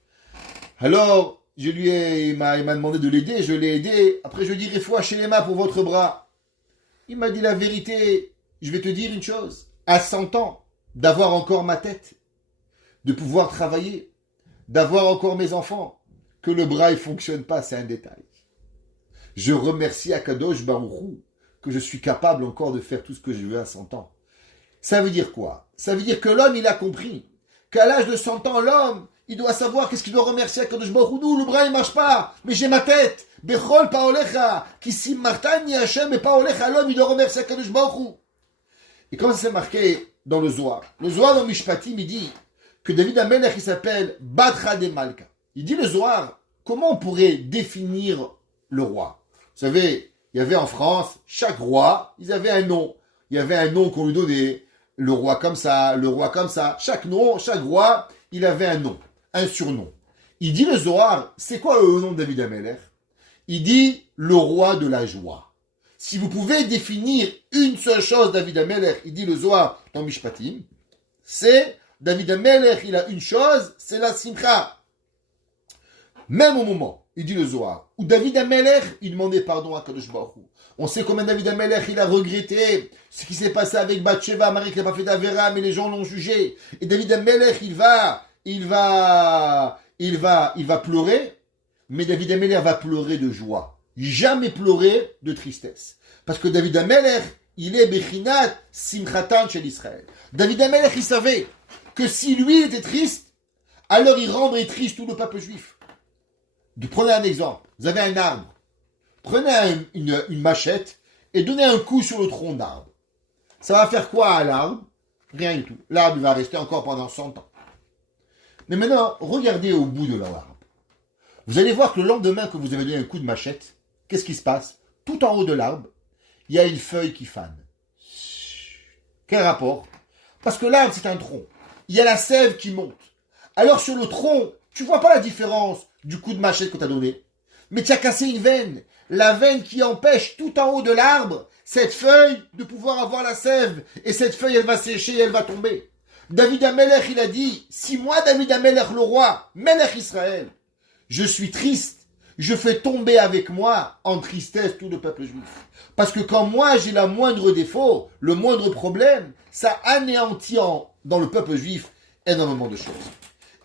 Alors, il m'a demandé de l'aider, je l'ai aidé. Après, je lui ai dit, Refoua chez les mains pour votre bras. Il m'a dit la vérité. Je vais te dire une chose. À 100 ans, d'avoir encore ma tête, de pouvoir travailler, d'avoir encore mes enfants, que le bras ne fonctionne pas, c'est un détail. Je remercie Akadosh Baruch Hu que je suis capable encore de faire tout ce que je veux à 100 ans. Ça veut dire quoi? Ça veut dire que l'homme, il a compris qu'à l'âge de 100 ans, l'homme, il doit savoir qu'est-ce qu'il doit remercier Akadosh Baruch Hu. Nous, le bras, il ne marche pas, mais j'ai ma tête. Bechol paolecha, kisim martani Hashem et paolecha. L'homme, il doit remercier Akadosh Baruch Hu. Et comme ça c'est marqué dans le Zohar dans Mishpatim, il dit que David Amelech, il s'appelle Batra de Malka. Il dit le Zohar, comment on pourrait définir le roi? Vous savez, il y avait en France, chaque roi, ils avaient un nom. Il y avait un nom qu'on lui donnait, le roi comme ça, le roi comme ça. Chaque roi, il avait un nom, un surnom. Il dit le Zohar, c'est quoi le nom de David Amelech? Il dit le roi de la joie. Si vous pouvez définir une seule chose, David Amelech, il dit le Zohar dans Mishpatim, c'est David Amelech, il a une chose, c'est la simcha. Même au moment, il dit le Zohar, où David Amelech, il demandait pardon à Kadosh Baruch Hu. On sait combien David Amelech, il a regretté ce qui s'est passé avec Bathsheba, Marie qui n'a pas fait d'Avera, mais les gens l'ont jugé. Et David Amelech, il va pleurer, mais David Amelech va pleurer de joie. Jamais pleurer de tristesse. Parce que David Amelech, il est Bechinat Simchatan chez l'Israël. David Amelech, il savait que si lui il était triste, alors il rendrait triste tout le peuple juif. Prenez un exemple. Vous avez un arbre. Prenez une machette et donnez un coup sur le tronc d'arbre. Ça va faire quoi à l'arbre? Rien du tout. L'arbre va rester encore pendant 100 ans. Mais maintenant, regardez au bout de l'arbre. Vous allez voir que le lendemain que vous avez donné un coup de machette, qu'est-ce qui se passe? Tout en haut de l'arbre, il y a une feuille qui fane. Quel rapport? Parce que l'arbre, c'est un tronc. Il y a la sève qui monte. Alors sur le tronc, tu vois pas la différence du coup de machette que tu as donné. Mais tu as cassé une veine. La veine qui empêche tout en haut de l'arbre, cette feuille, de pouvoir avoir la sève. Et cette feuille, elle va sécher et elle va tomber. David Amelech, il a dit, si moi, David Amelech, le roi, Melech Israël, je suis triste, je fais tomber avec moi en tristesse tout le peuple juif. Parce que quand moi j'ai la moindre défaut, le moindre problème, ça anéantit dans le peuple juif énormément de choses.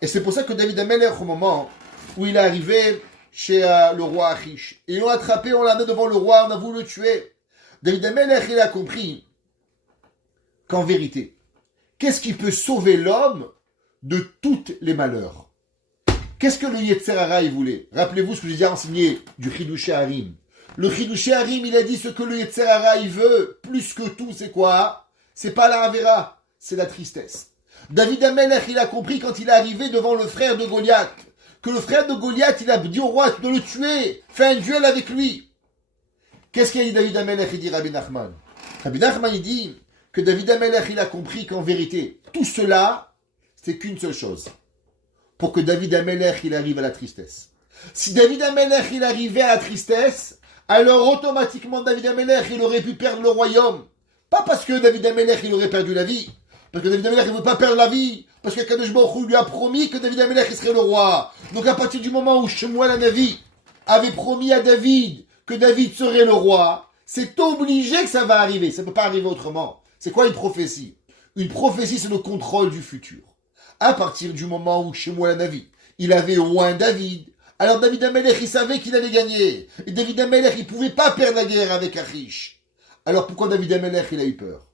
Et c'est pour ça que David Amelech, au moment où il est arrivé chez le roi Achish, et ils l'ont attrapé, on l'a amené devant le roi, on a voulu le tuer. David Amelech, il a compris qu'en vérité, qu'est-ce qui peut sauver l'homme de tous les malheurs? Qu'est-ce que le Yetzer Hara il voulait? Rappelez-vous ce que j'ai déjà enseigné du Chidushé Harim. Le Chidushé Harim, il a dit ce que le Yetzer Hara il veut, plus que tout, c'est quoi? C'est pas la Avera, c'est la tristesse. David Amelech, il a compris quand il est arrivé devant le frère de Goliath, que le frère de Goliath, il a dit au roi de le tuer, fait un duel avec lui. Qu'est-ce qu'il a dit David Amelech? Il dit Rabbi Nachman. Rabbi Nachman, il dit que David Amelech, il a compris qu'en vérité, tout cela, c'est qu'une seule chose. Pour que David Amelech, il arrive à la tristesse. Si David Amelech, il arrivait à la tristesse, alors automatiquement David Amelech, il aurait pu perdre le royaume. Pas parce que David Amelech, il aurait perdu la vie. Parce que David Amelech, il ne veut pas perdre la vie. Parce que Kadosh Baruch Hu lui a promis que David Amelech, il serait le roi. Donc à partir du moment où Shemuel Hanavi avait promis à David que David serait le roi, c'est obligé que ça va arriver. Ça ne peut pas arriver autrement. C'est quoi une prophétie? Une prophétie, c'est le contrôle du futur. À partir du moment où Shemuel Hanavi, il avait oint David, alors David Amelech, il savait qu'il allait gagner. Et David Amelech, il ne pouvait pas perdre la guerre avec Achish. Alors pourquoi David Amelech, il a eu peur?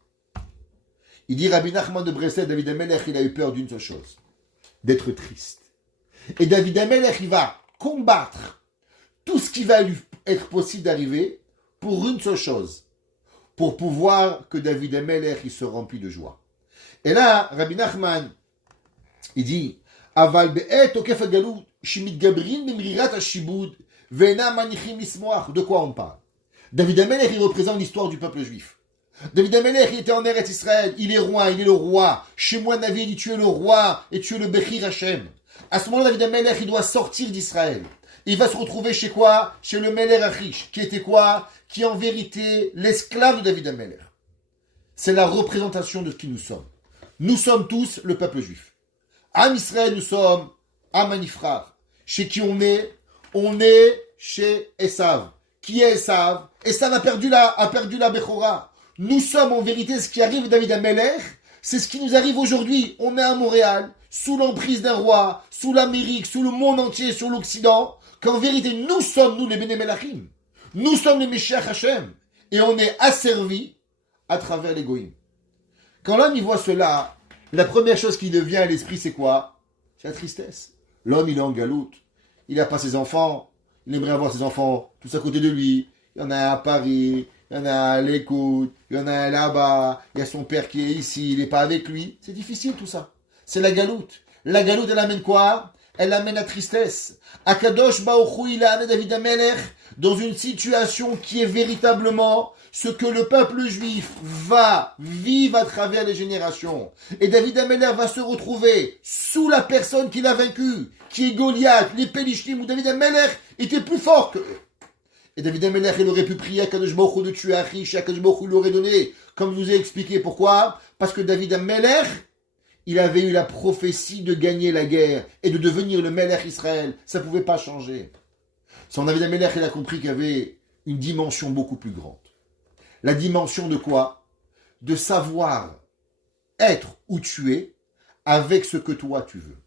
Il dit Rabbi Nachman de Breslev, David Amelech, il a eu peur d'une seule chose, d'être triste. Et David Amelech, il va combattre tout ce qui va lui être possible d'arriver pour une seule chose, pour pouvoir que David Amelech, il se remplit de joie. Et là, Rabbi Nachman, il dit Aval be'et okef hagalut shemitgabrin b'mrirat hashibud ve'enam manichim lismoach. De quoi on parle? David Amelech, il représente l'histoire du peuple juif. David Amelech, il était en Eretz Israël, il est roi, il est le roi. Chez moi, David, dit tu es le roi et tu es le Bechir Hashem. À ce moment-là, David Amelech, il doit sortir d'Israël. Il va se retrouver chez quoi? Chez le Meler Achish, qui était quoi? Qui est en vérité l'esclave de David Amelech. C'est la représentation de ce qui nous sommes. Nous sommes tous le peuple juif. Am Israël, nous sommes Am Anifrar. Chez qui on est? On est chez Esav. Qui est Esav? Esav a perdu la Bechora. Nous sommes en vérité ce qui arrive à David Amelech, c'est ce qui nous arrive aujourd'hui. On est à Montréal, sous l'emprise d'un roi, sous l'Amérique, sous le monde entier, sur l'Occident, qu'en vérité nous sommes, nous les Bnei Melachim. Nous sommes les Meshiach Hashem. Et on est asservis à travers les Goïm. Quand l'homme y voit cela, la première chose qui lui vient à l'esprit, c'est quoi? C'est la tristesse. L'homme, il est en galoute. Il n'a pas ses enfants. Il aimerait avoir ses enfants tous à côté de lui. Il y en a un à Paris. Il y en a à l'écoute, il y en a un là-bas, il y a son père qui est ici, il n'est pas avec lui. C'est difficile tout ça. C'est la galoute. La galoute, elle amène quoi? Elle amène la tristesse. Akadosh Baruch Hu, il a amené David Amelech dans une situation qui est véritablement ce que le peuple juif va vivre à travers les générations. Et David Amelech va se retrouver sous la personne qu'il a vaincue, qui est Goliath, les Pélishtim, où David Amelech était plus fort que eux. Et David Amelech, il aurait pu prier à Kadosh Baruch Hu de tuer Achish, et Kadosh Baruch Hu l'aurait donné. Comme je vous ai expliqué pourquoi. Parce que David Amelech, il avait eu la prophétie de gagner la guerre et de devenir le Melech Israël. Ça ne pouvait pas changer. Son David Amelech, il a compris qu'il y avait une dimension beaucoup plus grande. La dimension de quoi? De savoir être où tu es avec ce que toi tu veux.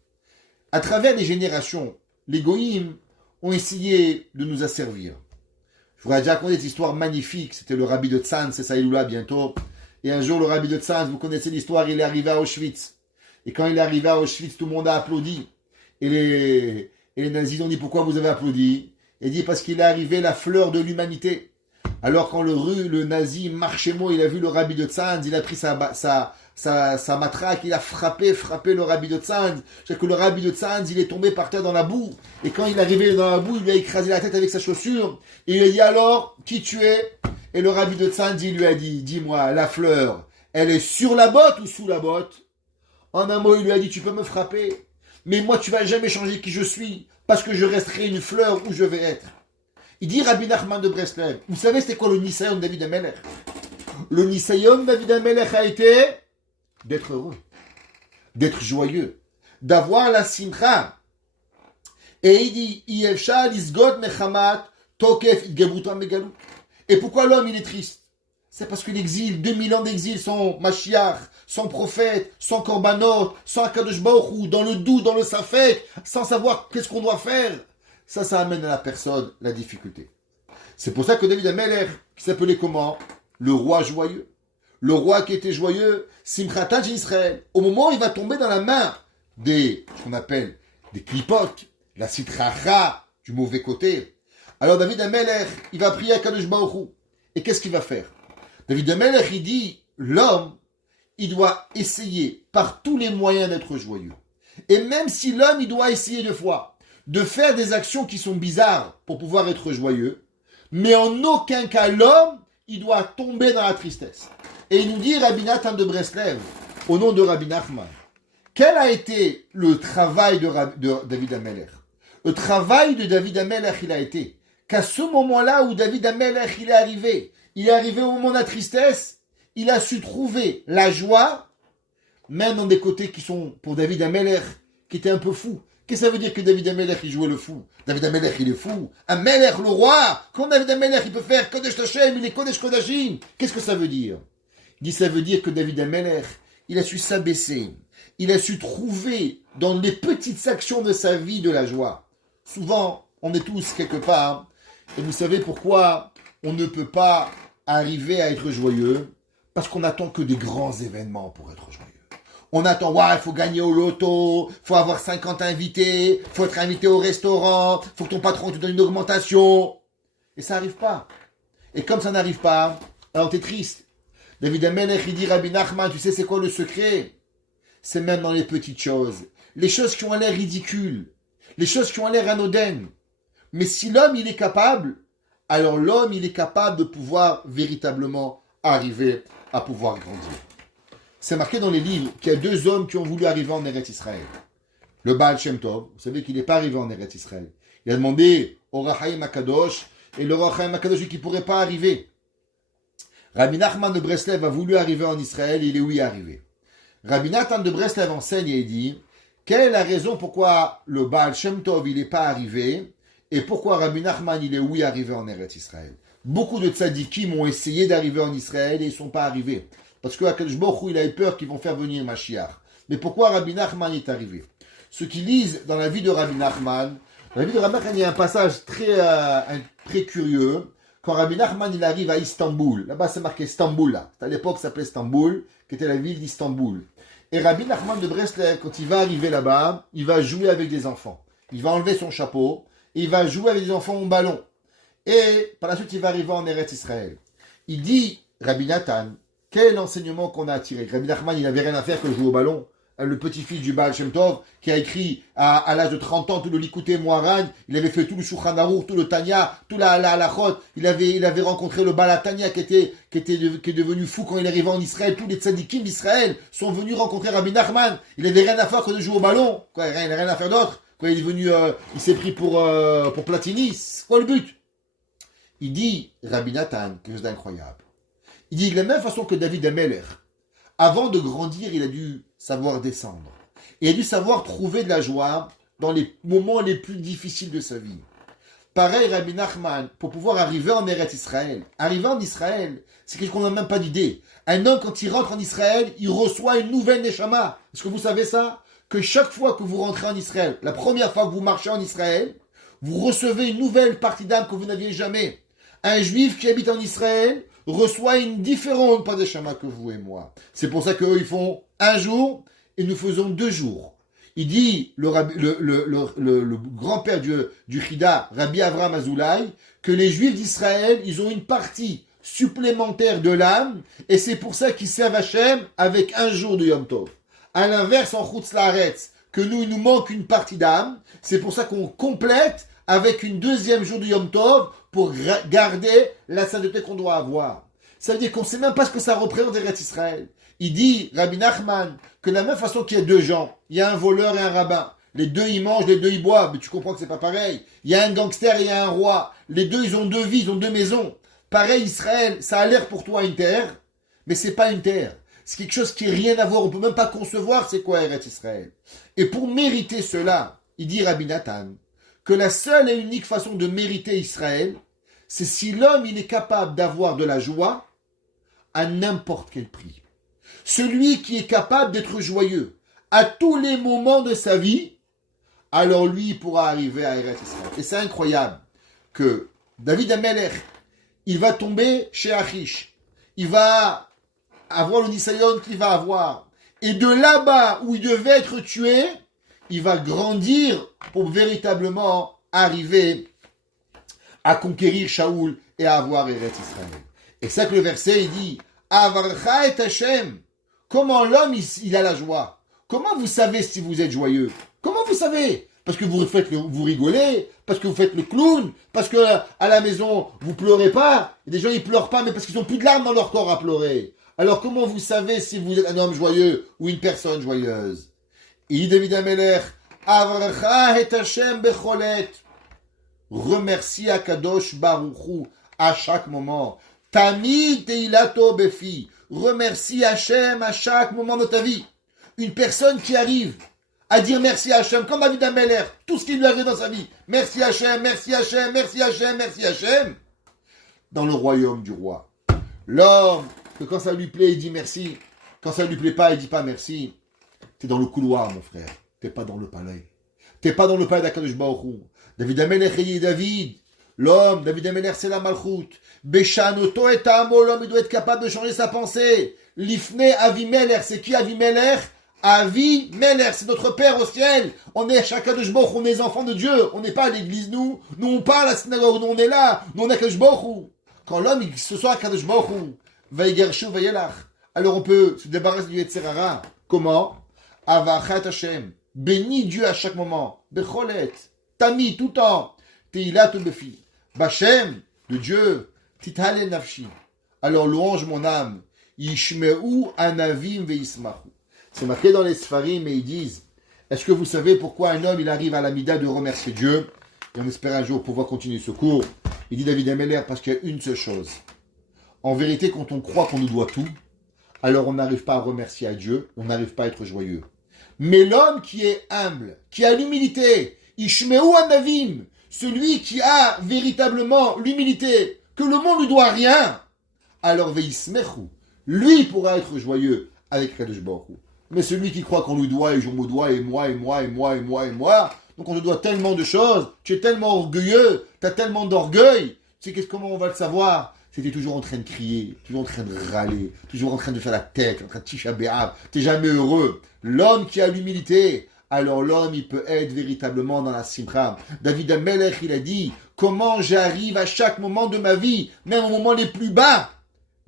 À travers les générations, les Goïm ont essayé de nous asservir. Je vous ai déjà raconté cette histoire magnifique. C'était le rabbi de Tzanz, c'est Saïloula bientôt. Et un jour, le rabbi de Tzanz, vous connaissez l'histoire, il est arrivé à Auschwitz. Et quand il est arrivé à Auschwitz, tout le monde a applaudi. Et les nazis ont dit, pourquoi vous avez applaudi? Il dit, parce qu'il est arrivé la fleur de l'humanité. Alors quand le nazi Marchemo, il a vu le rabbi de Tzanz, il a pris sa matraque, il a frappé le rabbi de Tzanz. C'est que le rabbi de Tzanz, il est tombé par terre dans la boue. Et quand il est arrivé dans la boue, il lui a écrasé la tête avec sa chaussure. Et il lui a dit, alors, qui tu es? Et le rabbi de Tzanz, il lui a dit, dis-moi, la fleur, elle est sur la botte ou sous la botte? En un mot, il lui a dit, tu peux me frapper, mais moi, tu vas jamais changer qui je suis, parce que je resterai une fleur où je vais être. Il dit Rabbi Nachman de Breslev, vous savez c'était quoi le Nisayon de David Amelech? Le Nisayon de David Amelech a été d'être heureux, d'être joyeux, d'avoir la simcha. Et il dit, Yevsha lisgod mechamat tokef idgabutam megalut. Et pourquoi l'homme il est triste? C'est parce que l'exil, 2000 ans d'exil sans Mashiach, sans prophète, sans korbanot, sans Akadosh Baruch Hu, dans le doute, dans le safek, sans savoir qu'est-ce qu'on doit faire. Ça amène à la personne la difficulté. C'est pour ça que David Amelech, qui s'appelait comment? Le roi joyeux. Le roi qui était joyeux, Simchatan Israël. Au moment où il va tomber dans la main ce qu'on appelle des clipotes, la sitracha, du mauvais côté. Alors David Amelech, il va prier à Kadosh Baruch Hu. Et qu'est-ce qu'il va faire? David Amelech, il dit, l'homme, il doit essayer par tous les moyens d'être joyeux. Et même si l'homme, il doit essayer 2 fois, de faire des actions qui sont bizarres pour pouvoir être joyeux, mais en aucun cas l'homme, il doit tomber dans la tristesse. Et il nous dit Rabbi Nathan de Breslev, au nom de Rabbi Nachman, quel a été le travail de David Amelech? Le travail de David Amelech, il a été qu'à ce moment-là où David Amelech, il est arrivé au moment de la tristesse, il a su trouver la joie, même dans des côtés qui sont, pour David Amelech, qui était un peu fou. Qu'est-ce que ça veut dire que David Amelech, il jouait le fou? David Amelech, il est fou. Amelech, le roi, quand David Amelech, il peut faire Kodesh Hashem, il est Kodesh Kodashim. Qu'est-ce que ça veut dire? Il dit, ça veut dire que David Amelech, il a su s'abaisser. Il a su trouver dans les petites actions de sa vie de la joie. Souvent, on est tous quelque part, et vous savez pourquoi on ne peut pas arriver à être joyeux? Parce qu'on n'attend que des grands événements pour être joyeux. On attend, ouais, il faut gagner au loto, il faut avoir 50 invités, il faut être invité au restaurant, il faut que ton patron te donne une augmentation. Et ça n'arrive pas. Et comme ça n'arrive pas, alors t'es triste. David Amelech, il dit, Rabbi Nachman, tu sais c'est quoi le secret? C'est même dans les petites choses. Les choses qui ont l'air ridicules. Les choses qui ont l'air anodines. Mais si l'homme, il est capable, alors l'homme, il est capable de pouvoir véritablement arriver à pouvoir grandir. C'est marqué dans les livres qu'il y a 2 hommes qui ont voulu arriver en Eretz Israël. Le Baal Shem Tov, vous savez qu'il n'est pas arrivé en Eretz Israël. Il a demandé au Rachaim Akadosh, et le Rachaim Akadosh dit qu'il ne pourrait pas arriver. Rabbi Nachman de Breslev a voulu arriver en Israël, il est oui arrivé. Rabbi Nathan de Breslev enseigne et dit, quelle est la raison pourquoi le Baal Shem Tov il n'est pas arrivé, et pourquoi Rabbi Nachman il est oui arrivé en Eretz Israël. Beaucoup de tzadikim ont essayé d'arriver en Israël et ils ne sont pas arrivés. Parce que Akadosh Baruch Hu, il a eu peur qu'ils vont faire venir Mashiach. Mais pourquoi Rabbi Nachman est arrivé? Ceux qui lisent dans la vie de Rabbi Nachman, il y a un passage très curieux. Quand Rabbi Nachman il arrive à Istanbul, là-bas c'est marqué Istanbul, là. À l'époque ça s'appelait Istanbul, qui était la ville d'Istanbul. Et Rabbi Nachman de Breslev, quand il va arriver là-bas, il va jouer avec des enfants. Il va enlever son chapeau, et il va jouer avec des enfants au ballon. Et par la suite il va arriver en Eretz Israël. Il dit, Rabbi Nathan, quel est l'enseignement qu'on a attiré? Rabbi Nachman, il n'avait rien à faire que jouer au ballon. Le petit-fils du Baal Shem Tov, qui a écrit à l'âge de 30 ans tout le Likutei Moharan, il avait fait tout le Shulchan Aruch, tout le Tanya, tout la Halachot, il avait rencontré le Baal Tanya qui est devenu fou quand il est arrivé en Israël. Tous les tzadikim d'Israël sont venus rencontrer Rabbi Nachman. Il n'avait rien à faire que de jouer au ballon. Quoi, il n'a rien à faire d'autre. Quoi, il est venu, il s'est pris pour Platini. C'est quoi le but? Il dit, Rabbi Nathan, quelque chose d'incroyable. Il dit de la même façon que David Amelech, avant de grandir, il a dû savoir descendre. Il a dû savoir trouver de la joie dans les moments les plus difficiles de sa vie. Pareil, Rabbi Nachman, pour pouvoir arriver en Eretz Israël, arriver en Israël, c'est quelque chose qu'on n'a même pas d'idée. Un homme, quand il rentre en Israël, il reçoit une nouvelle Neshama. Est-ce que vous savez ça? Que chaque fois que vous rentrez en Israël, la première fois que vous marchez en Israël, vous recevez une nouvelle partie d'âme que vous n'aviez jamais. Un juif qui habite en Israël reçoit une différente pas de Neshama que vous et moi. C'est pour ça qu'eux, ils font un jour et nous faisons 2 jours. Il dit, le grand-père du Chida, Rabbi Avraham Azoulay, que les Juifs d'Israël, ils ont une partie supplémentaire de l'âme, et c'est pour ça qu'ils servent Hachem avec un jour de Yom Tov. À l'inverse, en Chutz Laaretz, que nous, il nous manque une partie d'âme, c'est pour ça qu'on complète avec une 2e jour de Yom Tov pour garder la sainteté qu'on doit avoir. Ça veut dire qu'on ne sait même pas ce que ça représente Eretz Israël. Il dit, Rabbi Nachman, que de la même façon qu'il y a 2 gens, il y a un voleur et un rabbin. Les 2, ils mangent, les 2, ils boivent. Mais tu comprends que c'est pas pareil. Il y a un gangster et il y a un roi. Les 2, ils ont 2 vies, ils ont 2 maisons. Pareil, Israël, ça a l'air pour toi une terre, mais c'est pas une terre. C'est quelque chose qui n'a rien à voir. On peut même pas concevoir c'est quoi Eretz Israël. Et pour mériter cela, il dit Rabbi Nathan, que la seule et unique façon de mériter Israël, c'est si l'homme il est capable d'avoir de la joie à n'importe quel prix. Celui qui est capable d'être joyeux à tous les moments de sa vie, alors lui il pourra arriver à Eretz Israël. Et c'est incroyable que David Amelech, il va tomber chez Achish. Il va avoir le Nisayon qu'il va avoir. Et de là-bas où il devait être tué, il va grandir pour véritablement arriver à conquérir Shaoul et à avoir Eretz Israël. Et c'est ça que le verset, il dit, Avarcha et Hashem. Comment l'homme, il a la joie? Comment vous savez si vous êtes joyeux? Comment vous savez? Parce que vous rigolez, parce que vous faites le clown, parce que à la maison, vous pleurez pas. Et des gens, ils pleurent pas, mais parce qu'ils ont plus de larmes dans leur corps à pleurer. Alors comment vous savez si vous êtes un homme joyeux ou une personne joyeuse? Et David Amelech, Avracha et Hashem becholet. Remercie Akadosh Baruch Hu à chaque moment. Tamid teilato befi. Remercie Hashem à chaque moment de ta vie. Une personne qui arrive à dire merci à Hashem, comme David Ameler, tout ce qui lui arrive dans sa vie. Merci Hashem, merci Hashem, merci Hashem, merci Hashem. Dans le royaume du roi. L'homme, que quand ça lui plaît, il dit merci. Quand ça lui plaît pas, il dit pas merci. T'es dans le couloir, mon frère. T'es pas dans le palais. T'es pas dans le palais d'Akadosh Baruch Hu. David Ameler, David. L'homme, David Ameler, c'est la malchoute. Beshanoto et Amo, l'homme, il doit être capable de changer sa pensée. L'ifne Avimeler, c'est qui Avimeler? Avimeler, c'est notre Père au ciel. On est chacun de Baruch Hu, on est les enfants de Dieu. On n'est pas à l'église, nous. Nous, on parle à la synagogue, nous, on est là. Nous, on est à Kadosh Baruch Hu. Quand l'homme, il se soit à Kadosh Baruch Hu, Vaïgershu, Vaïelach. Alors on peut se débarrasser du Yetzerara. Comment? Avachat Hashem. Bénis Dieu à chaque moment. Becholet. Tami, tout temps. Teilat befi. Bachem, de Dieu. Tithale nafshi. Alors louange mon âme. Yishmeu anavim veismachu. C'est marqué dans les Sfarim et ils disent, est-ce que vous savez pourquoi un homme il arrive à la mida de remercier Dieu? Et on espère un jour pouvoir continuer ce cours. Il dit David Ameler, parce qu'il y a une seule chose. En vérité, quand on croit qu'on nous doit tout, alors on n'arrive pas à remercier à Dieu, on n'arrive pas à être joyeux. Mais l'homme qui est humble, qui a l'humilité, Ishmeu Anavim, celui qui a véritablement l'humilité, que le monde ne lui doit rien, alors Veismechu, lui pourra être joyeux avec Kadosh Baruch Hu. Mais celui qui croit qu'on lui doit, et je me dois, et moi, donc on te doit tellement de choses, tu es tellement orgueilleux, tu as tellement d'orgueil, tu sais comment on va le savoir? C'était toujours en train de crier, toujours en train de râler, toujours en train de faire la tête, en train de tisha béab, t'es jamais heureux. L'homme qui a l'humilité, alors l'homme il peut être véritablement dans la simcha. David Amelech il a dit, comment j'arrive à chaque moment de ma vie, même au moment les plus bas,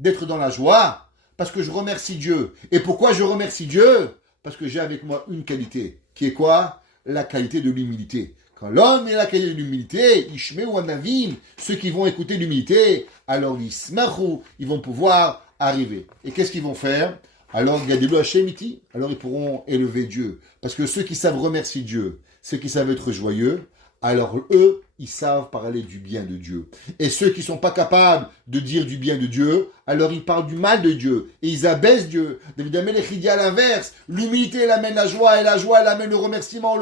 d'être dans la joie, parce que je remercie Dieu. Et pourquoi je remercie Dieu? Parce que j'ai avec moi une qualité, qui est quoi? La qualité de l'humilité. Quand l'homme est la qualité de l'humilité, Ishmeu Anavim, ceux qui vont écouter l'humilité, alors ils vont pouvoir arriver. Et qu'est-ce qu'ils vont faire? Alors, Gadelu Hashemiti, alors ils pourront élever Dieu. Parce que ceux qui savent remercier Dieu, ceux qui savent être joyeux, alors eux, ils savent parler du bien de Dieu. Et ceux qui ne sont pas capables de dire du bien de Dieu, alors ils parlent du mal de Dieu. Et ils abaissent Dieu. David Amelech, il dit à l'inverse, l'humilité, elle amène la joie, et la joie, elle amène le remerciement,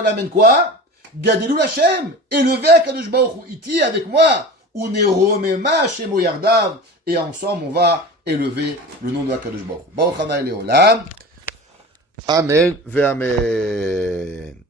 elle amène quoi? Gadelu Hashem, élevé à Kadosh Baruch Hu, iti avec moi, uneromema shemo yardav, et ensemble on va élever le nom de Kadosh Baruch Hu. Baruch Hana Leolam. Amen ve amen.